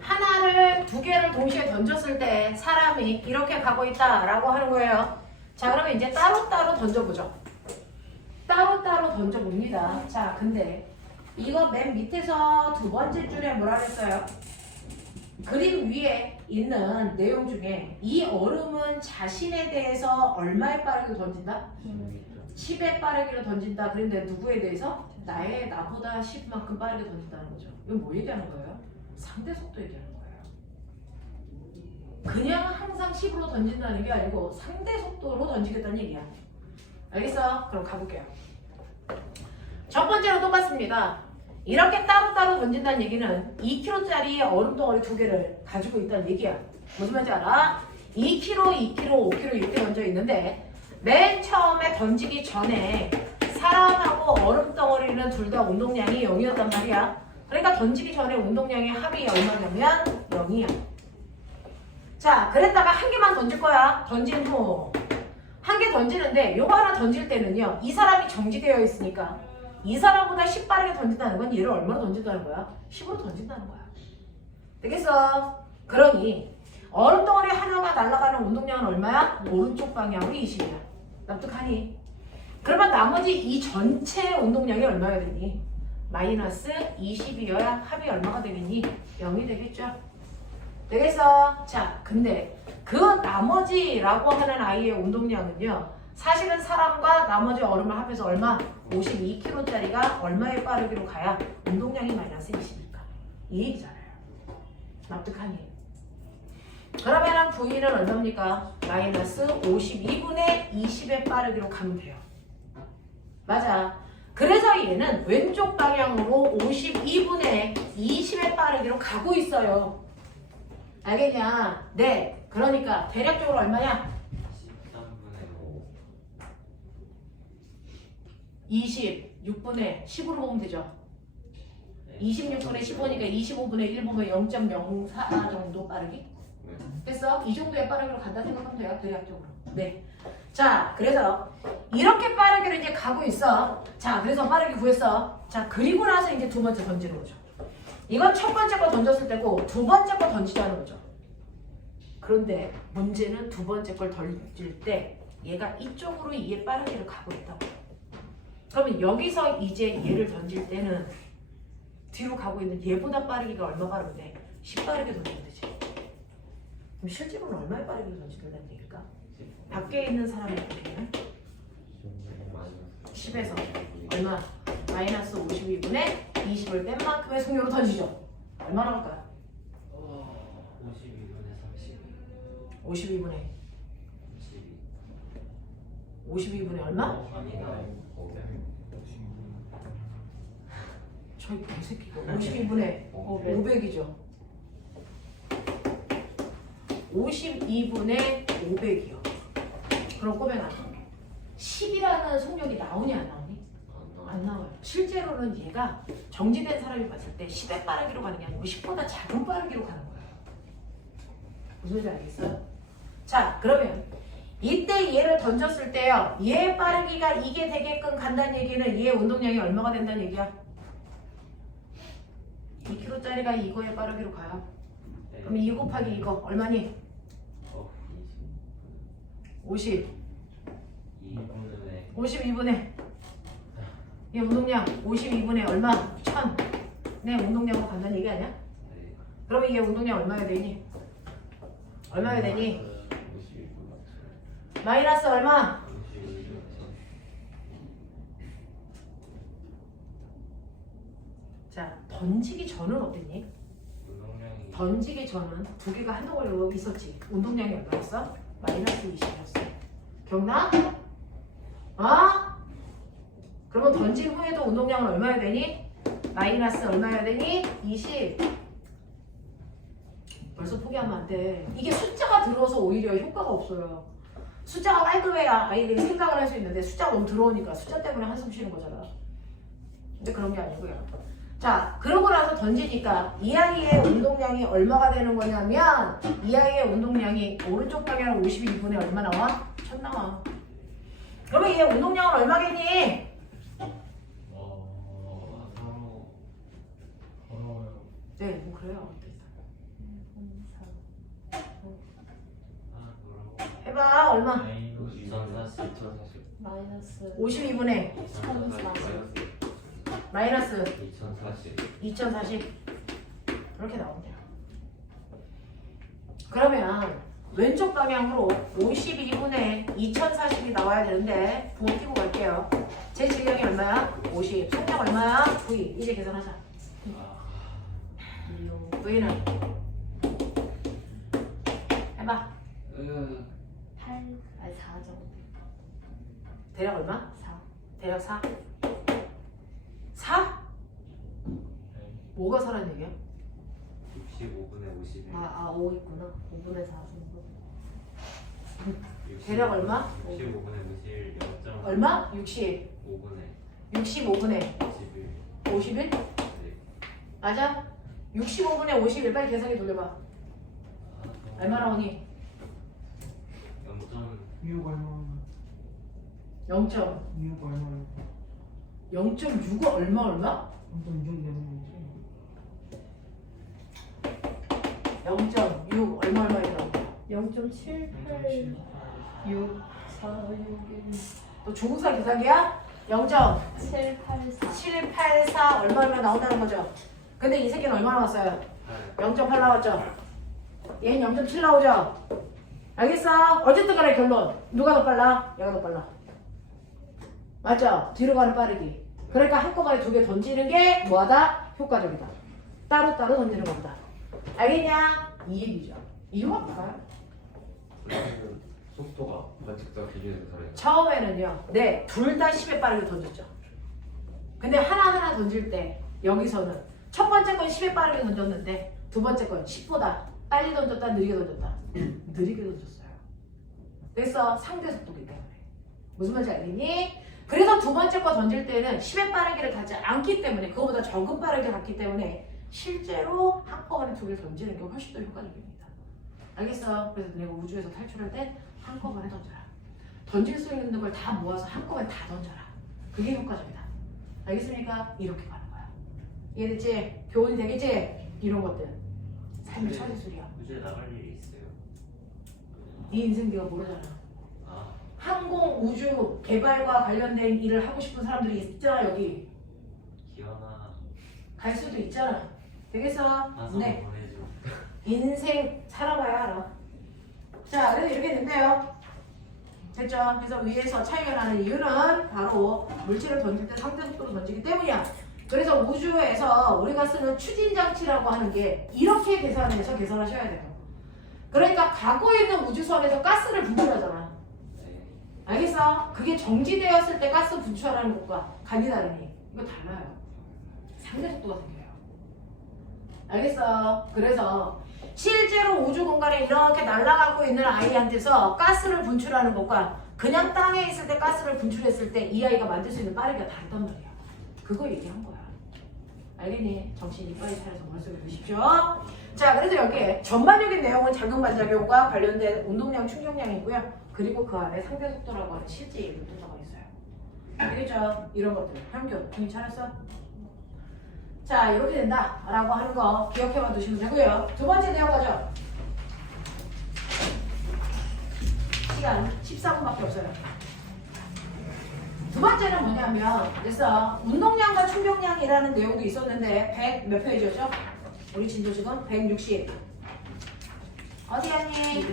하나를 두 개를 동시에 던졌을 때 사람이 이렇게 가고 있다라고 하는 거예요. 자, 그러면 이제 따로따로 던져보죠. 따로따로 던져봅니다. 자, 근데 이거 맨 밑에서 두 번째 줄에 뭐라 그랬어요? 그림 위에 있는 내용 중에 이 얼음은 자신에 대해서 얼마의 빠르기로 던진다? 10의 빠르기로 던진다. 그런데 누구에 대해서? 나보다 10만큼 빠르게 던진다는 거죠. 이건 뭐 얘기하는 거예요? 상대 속도 얘기하는 거예요. 그냥 항상 10으로 던진다는 게 아니고 상대 속도로 던지겠다는 얘기야. 알겠어? 그럼 가볼게요. 첫 번째로 똑같습니다. 이렇게 따로따로 던진다는 얘기는 2kg짜리 얼음 덩어리 두 개를 가지고 있다는 얘기야. 무슨 말인지 알아? 2kg, 2kg, 5kg 이렇게 던져 있는데 맨 처음에 던지기 전에 사람하고 얼음 덩어리는 둘 다 운동량이 0이었단 말이야. 그러니까 던지기 전에 운동량의 합이 얼마냐면 0이야. 자, 그랬다가 한 개만 던질 거야. 던진 후 한 개 던지는데 요거 하나 던질 때는요, 이 사람이 정지되어 있으니까 이 사람보다 10 빠르게 던진다는 건 얘를 얼마나 던진다는 거야? 10으로 던진다는 거야. 되겠어? 그러니 얼음 덩어리 하나가 날아가는 운동량은 얼마야? 오른쪽 방향으로 20이야. 납득하니? 그러면 나머지 이 전체 운동량이 얼마가 되니? 마이너스 20이어야 합이 얼마가 되겠니? 0이 되겠죠? 되겠어? 자, 근데 그 나머지라고 하는 아이의 운동량은요, 사실은 사람과 나머지 얼음을 합해서 얼마? 52kg짜리가 얼마의 빠르기로 가야 운동량이 마이너스 20일까? 이 얘기잖아요. 납득하니? 그러면 V는 얼마입니까? 마이너스 52분의 20의 빠르기로 가면 돼요. 맞아. 그래서 얘는 왼쪽 방향으로 52분의 20의 빠르기로 가고 있어요. 알겠냐? 네. 그러니까 대략적으로 얼마냐? 26분의 10으로 보면 되죠. 26분의 15니까 25분의 1 보면 0.04 정도 빠르기? 됐어? 이 정도의 빠르기로 간다 생각하면 돼요. 대략적으로. 네. 자, 그래서 이렇게 빠르기로 이제 가고 있어. 자, 그래서 빠르게 구했어. 자, 그리고 나서 이제 두 번째 던지는 거죠. 이건 첫 번째 거 던졌을 때고 두 번째 거 던지자는 거죠. 그런데 문제는 두 번째 걸 던질 때 얘가 이쪽으로 이게 빠르게 가고 있다고. 그러면 여기서 이제 얘를 던질 때는 뒤로 가고 있는 얘보다 빠르기가 얼마 빠르면 돼? 10 빠르게 던지면 되지. 그럼 실제로는 얼마에 빠르게 던지는다는 얘기일까? 밖에 있는 사람의 보기에는 10에서 얼마? 마이너스 52분의 20을 뺀 만큼의 속력으로 던지죠. 얼마나 갈까요? 52분의 52분의 얼마? 저희 개새끼가 52분의 500이죠. 52분의 500이요. 그럼 꼬매나 10이라는 속력이 나오냐 안 나오니? 안 나와요. 실제로는 얘가 정지된 사람이 봤을 때 10의 빠르기로 가는 게 아니고 10보다 작은 빠르기로 가는 거예요. 무슨 말인지 알겠어요? 자, 그러면 이때 얘를 던졌을 때요. 얘의 빠르기가 이게 되게끔 간다는 얘기는 얘의 운동량이 얼마가 된다는 얘기야? 2kg짜리가 이거의 빠르기로 가요. 그럼 2 곱하기 이거 얼마니? 50. 2분의 52분의 얘 운동량 52분의 얼마? 1000. 내 운동량으로 간다는 얘기 아니야? 네. 그러면 얘 운동량 얼마야 되니? 얼마야 되니? 52분 마이너스 얼마? 52분 자, 던지기 전은 어땠니? 운동량이 던지기 전은 두 개가 한 덩어리로 있었지. 운동량이 얼마였어? 마이너스 20이었어. 기억나? 그러면 던진 후에도 운동량은 얼마야 되니? 마이너스 얼마야 되니? 20. 벌써 포기하면 안 돼. 이게 숫자가 들어서 오히려 효과가 없어요. 숫자가 깔끔해야 아이들이 생각을 할 수 있는데 숫자가 너무 들어오니까 숫자 때문에 한숨 쉬는 거잖아. 근데 그런 게 아니고요. 자, 그러고 나서 던지니까 이 아이의 운동량이 얼마가 되는 거냐면 이 아이의 운동량이 오른쪽 방향으로 52분의 얼마 나와? 1000 나와. 그러면 얘 운동량은 얼마겠니? 네, 뭐 그래요. 해봐, 얼마? 2040 마이너스 52분의 1040. 마이너스 2040 2040 그렇게 나옵니다. 그러면 왼쪽 방향으로 52분의 2040이 나와야 되는데 부호 끼고 갈게요. 제 질량이 얼마야? 50. 속력 얼마야? V. 이제 계산하자. V는 해봐. 4죠. 대략 얼마? 4. 대략 4? 4? 뭐가 4라는 얘기야? 65분의 51 5 있구나. 5분의 4. 대략 얼마? 65분의 51 0.5 얼마? 60. 5분의 65분의 51 51? 네. 맞아? 65분의 51 빨리 계산기 돌려봐. 얼마 나오니? 6 얼마 0. 6 얼마 0.6가 얼마? 0.6 되는 0.6 얼마 이라고? 0.78 6 4 6 1 너 조국사 계산기야? 0.784 784 얼마 나온다는 거죠? 근데 이 새끼는 얼마 나왔어요? 0.8 나왔죠? 얘는 0.7 나오죠? 알겠어? 어쨌든 간에 결론 누가 더 빨라? 얘가 더 빨라. 맞죠? 뒤로 가는 빠르기. 그러니까 한꺼번에 두 개 던지는 게 뭐하다? 효과적이다. 따로따로 던지는 겁니다. 알겠냐? 이 얘기죠. 이유가 뭘까요? 속도가 관측자 기준에서 다르죠. 처음에는요. 네, 둘 다 10에 빠르게 던졌죠. 근데 하나하나 던질 때 여기서는 첫 번째 건 10에 빠르게 던졌는데 두 번째 건 10보다 빨리 던졌다 느리게 던졌다. 느리게 던졌어요. 그래서 상대 속도기 때문에. 무슨 말인지 알겠니? 그래서 두 번째 거 던질 때는 10의 빠르기를 갖지 않기 때문에 그거보다 적은 빠르기를 갖기 때문에 실제로 한꺼번에 두 개를 던지는 게 훨씬 더 효과적입니다. 알겠어? 그래서 내가 우주에서 탈출할 때 한꺼번에 던져라. 던질 수 있는 걸 다 모아서 한꺼번에 다 던져라. 그게 효과적이다. 알겠습니까? 이렇게 가는 거야. 이해됐지? 교훈이 되겠지? 이런 것들. 삶의 처리술이야. 우주에 나갈 일이 있어요. 네 인생 네가 모르잖아. 아, 항공 우주 개발과 관련된 일을 하고 싶은 사람들이 있잖아 여기. 기현아 갈 수도 있잖아. 되겠어? 나서 네. 보내줘. 인생 살아봐야 알아. 자, 그래서 이렇게 된대요. 됐죠? 그래서 위에서 차이가 나는 이유는 바로 물질을 던질 때 상대 속도로 던지기 때문이야. 그래서 우주에서 우리가 쓰는 추진 장치라고 하는 게 이렇게 계산해서 계산하셔야 돼요. 그러니까 가고 있는 우주선에서 가스를 분출하잖아. 네. 알겠어? 그게 정지되었을 때 가스 분출하는 것과 간이 다르니 이거 달라요. 상대 속도가 생겨요. 알겠어? 그래서 실제로 우주 공간에 이렇게 날아가고 있는 아이한테서 가스를 분출하는 것과 그냥 땅에 있을 때 가스를 분출했을 때 이 아이가 만들 수 있는 빠르기가 다르단 말이야. 그거 얘기한 거야. 알겠니? 정신 이빨이 차려서 머릿속에 두십시오. 자, 그래서 여기에 전반적인 내용은 작용 반작용과 관련된 운동량 충격량이고요. 그리고 그 안에 상대 속도라고 하는 실제 얘기도 또 나와 있어요. 알겠죠? 이런 것들. 함교, 정신 차렸어? 자, 이렇게 된다라고 하는 거 기억해봐 두시면 되고요. 두 번째 내용 가죠. 시간 14분밖에 없어요. 두 번째는 뭐냐면, 그래서 운동량과 충격량이라는 내용도 있었는데 100 몇 페이지였죠? 우리 진도 지금 160. 어디 갔니?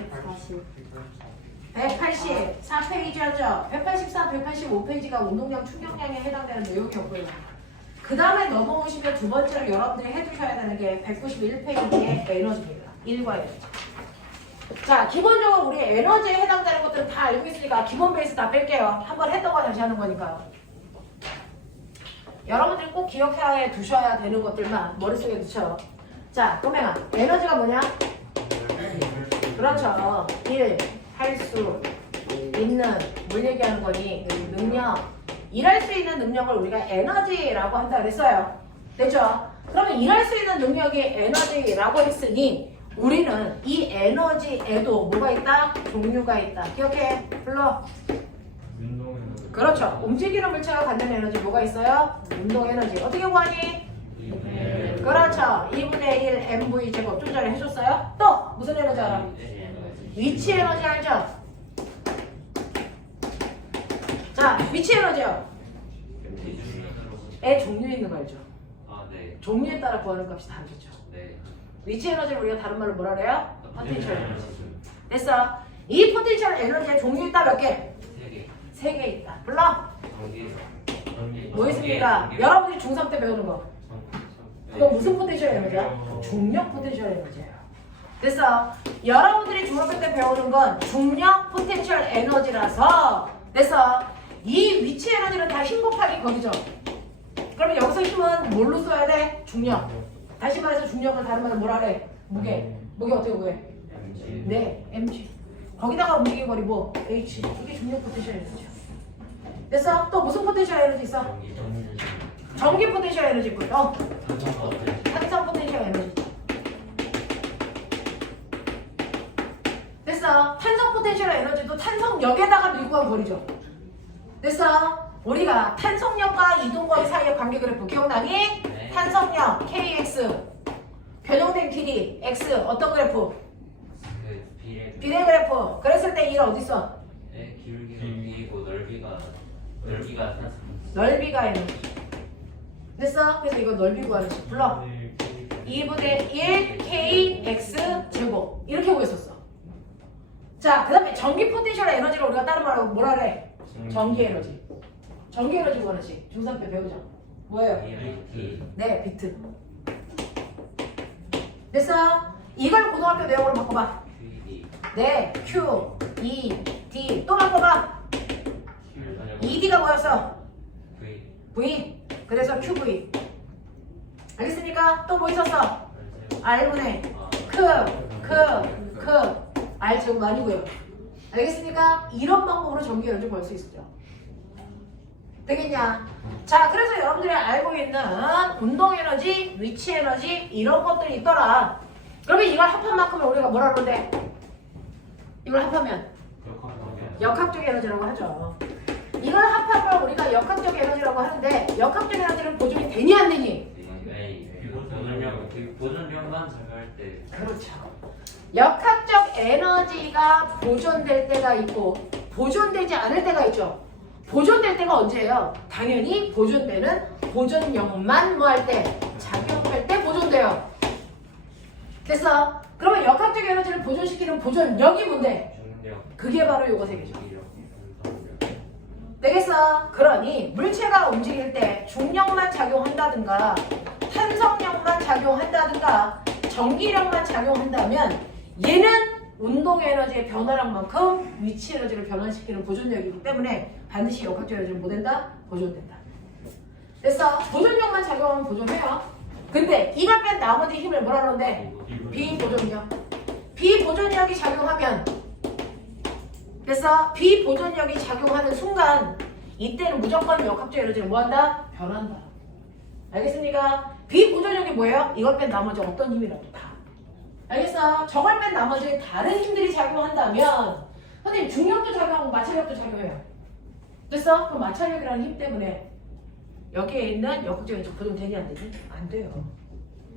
184페이지였죠? 184, 185페이지가 운동량, 충격량에 해당되는 내용이었고요. 그 다음에 넘어오시면 두 번째로 여러분들이 해두셔야 되는 게 191페이지의 에너지입니다. 1과 에너지. 자, 기본적으로 우리 에너지에 해당되는 것들은 다 알고 있으니까 기본 베이스 다 뺄게요. 한번 했던 거 다시 하는 거니까요. 여러분들이 꼭 기억해 두셔야 되는 것들만 머릿속에 넣죠. 자, 꼬맹아, 에너지가 뭐냐? 그렇죠. 할 수 있는 뭘 얘기하는 거니? 능력. 일할 수 있는 능력을 우리가 에너지라고 한다 그랬어요. 됐죠? 그러면 일할 수 있는 능력이 에너지라고 했으니 우리는 이 에너지에도 뭐가 있다? 종류가 있다. 기억해. 불러. 그렇죠. 움직이는 물체가 갖는 에너지 뭐가 있어요? 운동 에너지. 어떻게 구하니? 그렇죠. 2분의 1 mv 제곱 좀 전에 해줬어요. 또 무슨 에너지 알아? 위치 에너지 알죠? 자, 위치 에너지요. 애 종류 있는 거 알죠? 아, 네. 종류에 따라 구하는 값이 다르겠죠. 네. 위치 에너지를 우리가 다른 말로 뭐라 그래요? 포텐셜 에너지. 됐어. 이 포텐셜 에너지의 종류 있다 몇 개? 3개. 3개 있다. 불러. 전기. 뭐 있습니까? 여러분이 중3 때 배우는 거. 그건 무슨 포텐셜 에너지야? 중력 포텐셜 에너지예요. 됐어. 여러분들이 중학교 때 배우는 건 중력 포텐셜 에너지라서 됐어. 이 위치 에너지는 다 힘 곱하기 거기죠. 그러면 여기서 힘은 뭘로 써야 돼? 중력. 다시 말해서 중력은 다른 말로 뭐라 그래? 무게. 무게 어떻게 구해? 네, mg. 거기다가 움직이는 거리 뭐? h. 이게 중력 포텐셜 에너지야. 됐어? 또 무슨 포텐셜 에너지 있어? 전기 포텐셜 에너지 있고요. 탄성 포텐셜 에너지. 됐어? 탄성 포텐셜 에너지도 탄성력에다가 밀고 간 거리죠. 됐어? 우리가 탄성력과 이동거리 사이의 관계 그래프 기억나니? 네. 탄성력 kx 변형된 길이 x 어떤 그래프? 비례 그래프. 그랬을 때 1 어디 있어? 네, 기울기가 B이고 넓이가 탄성. 넓이가 에너지. 됐어? 그래서 이거 넓이 구하는 식 불러. 2분의 1 kx 제곱 이렇게 구했었어. 자, 그 다음에 전기 포텐셜 에너지를 우리가 다른 말로 뭐라 그래? 전기 에너지. 전기 에너지 구하는 식 중3 때 배우죠. 뭐예요? T. 네, 비트. 됐어? 이걸 고등학교 내용으로 바꿔봐. QED. 네, Q, E, D 또 바꿔봐. ED가 뭐였어? V. V. 그래서 QV. 알겠습니까? 또 뭐 있었어? R분의 R 제곱 아니고요. 알겠습니까? 이런 방법으로 전기 에너지 벌 수 있죠. 되겠냐? 자, 그래서 여러분들이 알고 있는 운동 에너지, 위치 에너지 이런 것들이 있더라. 그러면 이걸 합한 만큼은 우리가 뭐라 그러는데? 이걸 합하면 역학적 에너지라고 하죠. 이걸 합한 걸 우리가 역학적 에너지라고 하는데 역학적 에너지는 보존이 되니 안 되니? 네. 보존력만 작용할 때. 그렇죠. 역학적 에너지가 보존될 때가 있고 보존되지 않을 때가 있죠. 보존될 때가 언제예요? 당연히 보존되는 보존력만 뭐 할 때? 작용할 때 보존돼요. 됐어? 그러면 역학적 에너지를 보존시키는 보존력이 뭔데? 중력. 그게 바로 요거 세 개죠. 중력. 되겠어? 그러니 물체가 움직일 때 중력만 작용한다든가 탄성력만 작용한다든가 전기력만 작용한다면 얘는 운동 에너지의 변화량만큼 위치 에너지를 변환시키는 보존력이기 때문에 반드시 역학적 에너지는 뭐 된다? 보존된다. 됐어? 보존력만 작용하면 보존해요. 근데 이걸 뺀 나머지 힘을 뭐라 그러는데? 비보존력. 비보존력이 작용하면 됐어? 비보존력이 작용하는 순간 이때는 무조건 역학적 에너지를 뭐한다? 변한다. 알겠습니까? 비보존력이 뭐예요? 이걸 뺀 나머지 어떤 힘이라도 다. 알겠어? 저걸 뺀 나머지 다른 힘들이 작용한다면 선생님 중력도 작용하고 마찰력도 작용해요. 됐어? 그럼 마찰력이라는 힘 때문에 여기에 있는 역학적 연속 보존되니 안 되니? 안 돼요.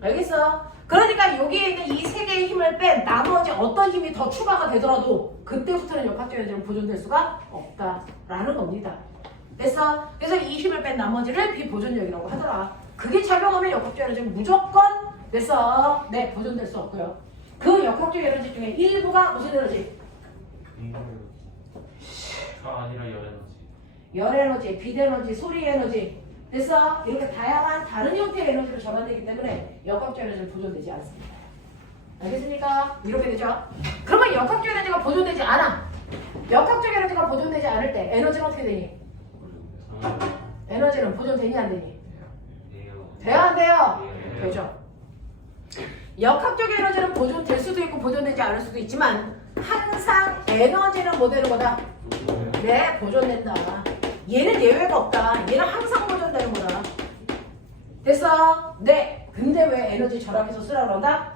알겠어? 그러니까 여기에 있는 이 세 개의 힘을 뺀 나머지 어떤 힘이 더 추가가 되더라도 그때부터는 역학적 연속은 보존될 수가 없다라는 겁니다. 됐어? 그래서 이 힘을 뺀 나머지를 비보존력이라고 하더라. 그게 작용하면 역학적 에너지는 무조건 됐어? 네, 보존될 수 없고요. 그 역학적 에너지 중에 일부가 무슨 에너지? 아니라 열 에너지. 열 에너지, 빛 에너지, 소리 에너지. 됐어? 이렇게 다양한 다른 형태의 에너지로 전환되기 때문에 역학적 에너지는 보존되지 않습니다. 알겠습니까? 이렇게 되죠? 그러면 역학적 에너지가 보존되지 않아. 역학적 에너지가 보존되지 않을 때 에너지는 어떻게 되니? 에너지는 보존되니 안 되니? 돼요 안 돼요? 되죠. 역학적 에너지는 보존될 수도 있고 보존되지 않을 수도 있지만 항상 에너지는 뭐 되는 거다? 네, 보존된다. 얘는 예외가 없다. 얘는 항상 보존되는 거다. 됐어? 네. 근데 왜 에너지 절약해서 쓰라 그런다?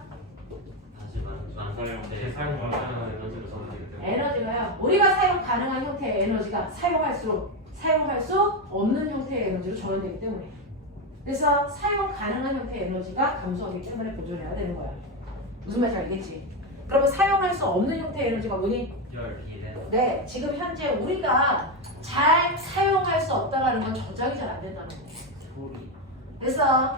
하지만 안 사용 때 사용 가능한 에너지로 전환되기 때문에 에너지가요. 우리가 사용 가능한 형태의 에너지가 사용할수록 사용할 수 없는 형태의 에너지로 전환되기 때문에. 그래서 사용 가능한 형태의 에너지가 감소하기 때문에 보존해야 되는 거야. 무슨 말인지 알겠지? 그러면 사용할 수 없는 형태의 에너지가 뭐니? 열 비례. 네, 지금 현재 우리가 잘 사용할 수 없다는 건 저장이 잘 안 된다는 거예요.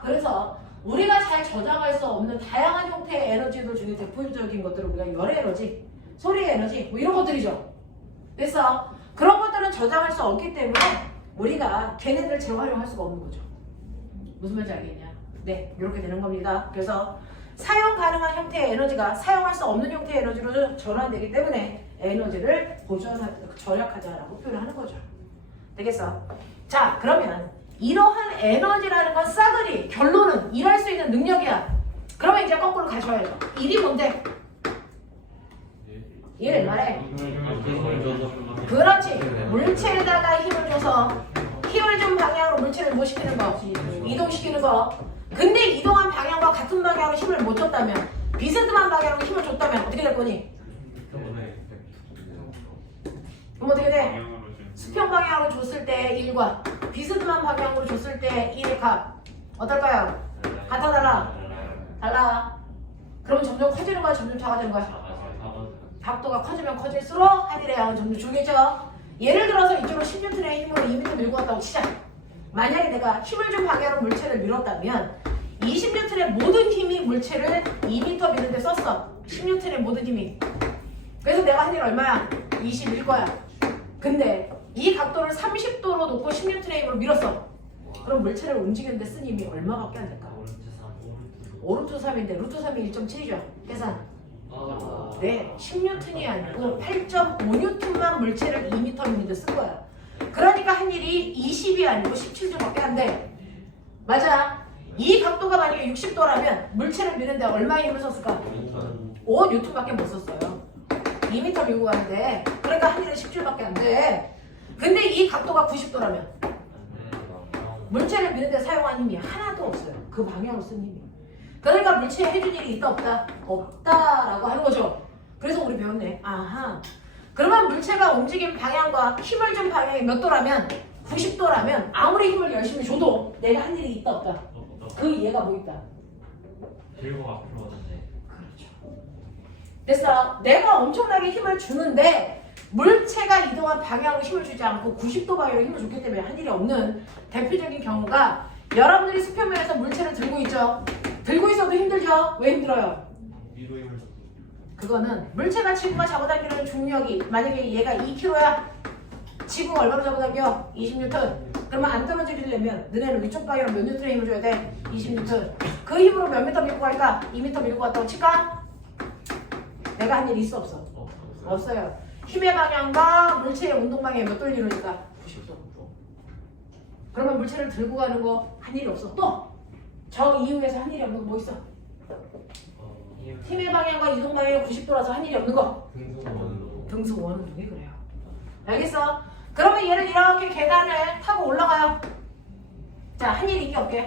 그래서 우리가 잘 저장할 수 없는 다양한 형태의 에너지들 중에 대표적인 것들은 우리가 열 에너지, 소리 에너지 뭐 이런 것들이죠. 그래서 그런 것들은 저장할 수 없기 때문에 우리가 걔네들을 재활용할 수가 없는 거죠. 무슨 말인지 알겠냐? 네, 이렇게 되는 겁니다. 그래서 사용 가능한 형태의 에너지가 사용할 수 없는 형태의 에너지로 전환되기 때문에 에너지를 절약하자라고 표현을 하는 거죠. 되겠어? 자, 그러면 이러한 에너지라는 건 싸그리 결론은 일할 수 있는 능력이야. 그러면 이제 거꾸로 가셔야죠. 일이 뭔데? 일 말해. 그렇지. 물체에다가 힘을 줘서 힘을 준 방향으로 물체를 뭐 시키는 거? 이동시키는 거. 근데 이동한 방향과 같은 방향으로 힘을 못 줬다면 비스듬한 방향으로 힘을 줬다면 어떻게 될 거니? 그럼 어떻게 돼? 수평 방향으로 줬을 때 1과 비스듬한 방향으로 줬을 때 1의 값 어떨까요? 같아 달라? 달라. 그럼 점점 커지는 거야? 점점 작아지는 거야? 각도가 커지면 커질수록 하늘의 양은 점점 줄겠죠? 예를 들어서 이쪽으로 10N의 힘으로 2m 밀고 왔다고 치자. 만약에 내가 힘을 준 방향으로 물체를 밀었다면 20N의 모든 힘이 물체를 2m 미는데 썼어. 10N의 모든 힘이. 그래서 내가 한 일 얼마야? 20일 거야. 근데 이 각도를 30도로 놓고 10N의 힘으로 밀었어. 그럼 물체를 움직이는데 쓴 힘이 얼마밖에 안 될까? 5루트 3인데 루트 3이 1.7이죠. 계산. 네, 10N이 아니고 8.5N만 물체를 2m 미는데 쓴 거야. 그러니까 한 일이 20이 아니고 17N밖에 안 돼. 맞아. 이 각도가 만약에 60도라면 물체를 미는데 얼마의 힘을 썼을까? 5N밖에 못 썼어요. 2m 밀고 가는데 그러니까 한 일은 17밖에 안 돼. 근데 이 각도가 90도라면 물체를 미는데 사용한 힘이 하나도 없어요. 그 방향으로 쓴 힘이. 그러니까 물체에 해준 일이 있다 없다? 없다라고 하는 거죠. 그래서 우리 배웠네. 아하. 그러면 물체가 움직인 방향과 힘을 준 방향이 몇 도라면 90도라면 아무리 힘을 열심히 줘도 내가 한 일이 있다 없다? 그 얘가 뭐 있다? 들고 앞으로 오는데. 그렇죠. 됐어. 내가 엄청나게 힘을 주는데 물체가 이동한 방향으로 힘을 주지 않고 90도 방향으로 힘을 줬기 때문에 한 일이 없는 대표적인 경우가 여러분들이 수평면에서 물체를 들고 있죠. 들고 있어도 힘들죠? 왜 힘들어요? 위로 힘을 줬고. 그거는 물체가 지구가 잡아당기는 중력이 만약에 얘가 2kg야. 지구가 얼마나 잡아당겨? 20N. 그러면 안 떨어지려면 너네는 위쪽 방향으로 몇 N의 힘을 줘야 돼? 20N. 그 힘으로 몇 m 밀고 갈까? 2m 밀고 갔다고 칠까? 내가 한 일이 있어 없어? 없어요. 힘의 방향과 물체의 운동 방향이 몇 도를 이루니까? 90도. 그러면 물체를 들고 가는 거 한 일이 없어. 또! 저 이후에서 한 일이 없는 거 뭐 있어? 힘의 방향과 이동 방향이 90도라서 한 일이 없는 거. 등수 원운동이 그래요. 알겠어? 그러면 얘를 이렇게 계단을 타고 올라가요. 자, 한 일이 있게 없게.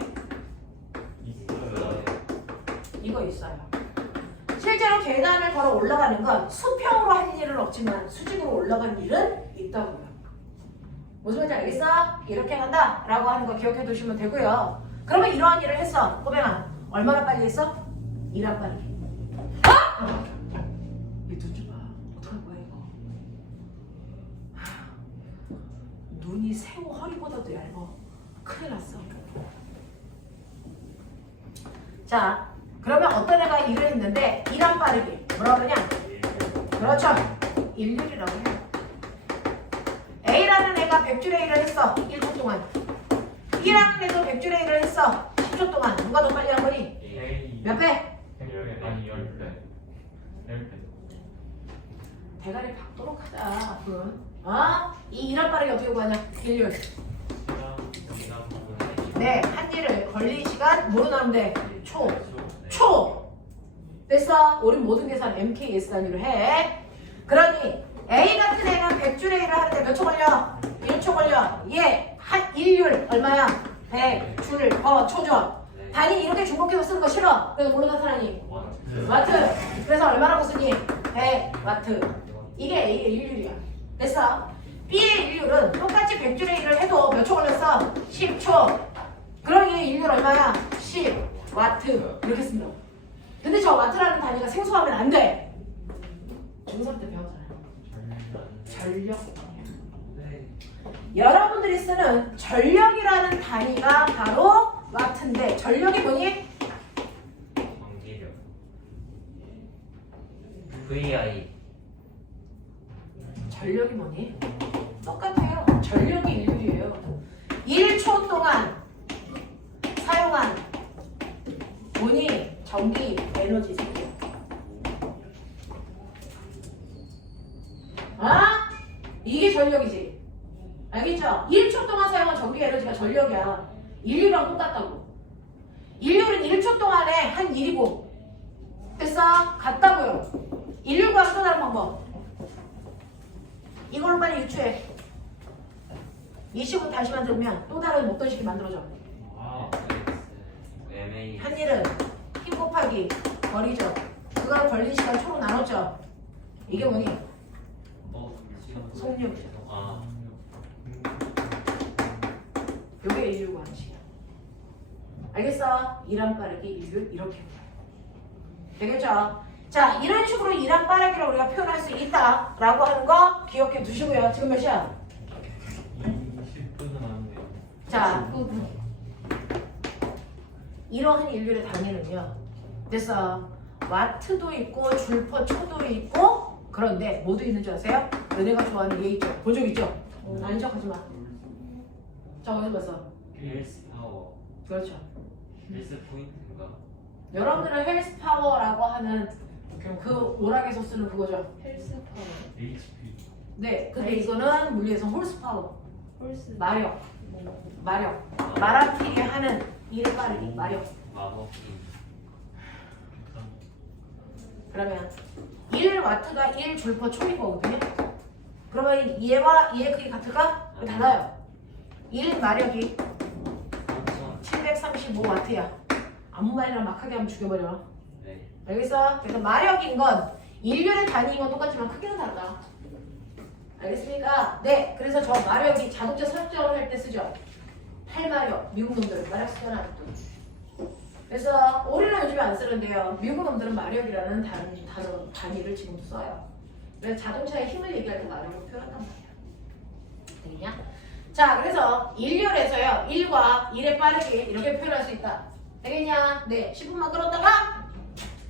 이거 있어요. 실제로 계단을 걸어 올라가는 건 수평으로 할 일은 없지만 수직으로 올라가는 일은 있다고요. 무슨 말인지 알겠어? 이렇게 간다 라고 하는 거 기억해 두시면 되고요. 그러면 이러한 일을 했어. 꼬맹아 얼마나 빨리 했어? 2란 빨리. 아! 이눈좀 봐. 어떡할 거야 이거. 눈이 새우 허리보다도 얇아. 큰일 났어. 자, 그러면 어떤 애가 일을 했는데 2란 빠르기 뭐라고 그러냐? 그렇죠. 11이라고 해요. A라는 애가 100줄의 일을 했어. 1분 동안. B라는 애도 100줄의 일을 했어. 10초 동안. 누가 더 빨리 한 거니? 몇 배? 아니 10배. 대가리 박도록 하자. 어? 이 2란 빠르기 어떻게 구하냐? 일률. 네, 한 일을 걸린 시간 뭐로 나오면 돼? 초. 초. 됐어? 우리 모든 계산 MKS 단위로 해. 그러니 A 같은 애가 100줄의 일을 하는데 몇 초 걸려? 1초 걸려. 얘 한 일률 얼마야? 100줄 초죠. 단위 이렇게 중복해서 쓰는 거 싫어. 그래서 뭘로 나타나니? 와트. 그래서 얼마라고 쓰니? 100와트. 이게 A의 일률이야. 됐어? B의 일률은 똑같이 100줄의 일을 해도 몇 초 걸렸어? 10초. 그러니 일률 얼마야? 10와트. 이렇게 씁니다. 근데 저 와트라는 단위가 생소하면 안 돼. 중3 때 배웠잖아요. 전력. 여러분들이 쓰는 전력이라는 단위가 바로 와트인데 전력이 뭐니? 전기력. VI. 전력이 뭐니? 똑같아요. 전력이 일률이에요. 1초 동안 사용한 뭐니? 전기 에너지 생겨. 아? 이게 전력이지. 알겠죠? 1초 동안 사용한 전기 에너지가 전력이야. 인류랑 똑같다고. 인류는 1초 동안에 한 일이고. 됐어? 같다고요. 인류가 또 다른 방법. 이걸로 빨리 유추해. 이 식으로 다시 만들면 또 다른 목돈 식이 만들어져. MA. 한 일은 힘 곱하기 거리죠. 그걸 걸린 시간 초로 나눴죠. 이게 뭐니? 속력이죠. 아. 요게 인류 관식이야. 알겠어? 2란 빠르기 인류 이렇게. 되겠죠? 자, 이런 식으로 2란 빠르기를 우리가 표현할 수 있다라고 하는 거 기억해 두시고요. 지금 몇 시야? 20분은 안 돼요. 자, 이러한 인류의 단위는요. 됐어. 와트도 있고 줄퍼 초도 있고 그런데 뭐도 있는 줄 아세요? 너네가 좋아하는 얘 있죠? 본 적 있죠? 아닌 척 하지 마. 자, 어디서 봤어? 헬스 파워. 그렇죠. 헬스 포인트인가? 여러분들은 헬스 파워라고 하는 그 오락에서 쓰는 그거죠. 헬스 파워. HP. 네, 근데 이거는 물리에서 홀스 파워. 홀스. 마력. 마라키리 하는 일을 빠르기 마력. 마법기. 그러면 1와트가 1줄퍼 초인 거거든요. 그러면 얘와 얘의 크기 같을까? 달라요. 1마력이 735와트야. 아무 말이나 막하게 하면 죽여버려. 네. 알겠어? 그래서 마력인 건 인륜의 단위인 건 똑같지만 크기는 다르다. 알겠습니까? 네. 그래서 저 마력이 자동차 설정을 할 때 쓰죠. 8마력. 미국 놈들은 마력 쓰잖아. 그래서 우리는 요즘에 안 쓰는데요. 미국 놈들은 마력이라는 단위를 지금도 써요. 그래서 자동차의 힘을 얘기할 때 마력으로 표현한단 말이야. 되겠냐? 자, 그래서 일렬에서요. 1과 1의 빠르기 이렇게 표현할 수 있다. 되겠냐? 네. 10분만 끌었다가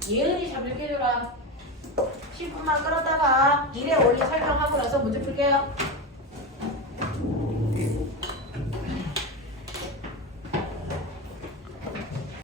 예은이 잡을게 줘라. 10분만 끌었다가 1의 원리 설명하고 나서 문제 풀게요.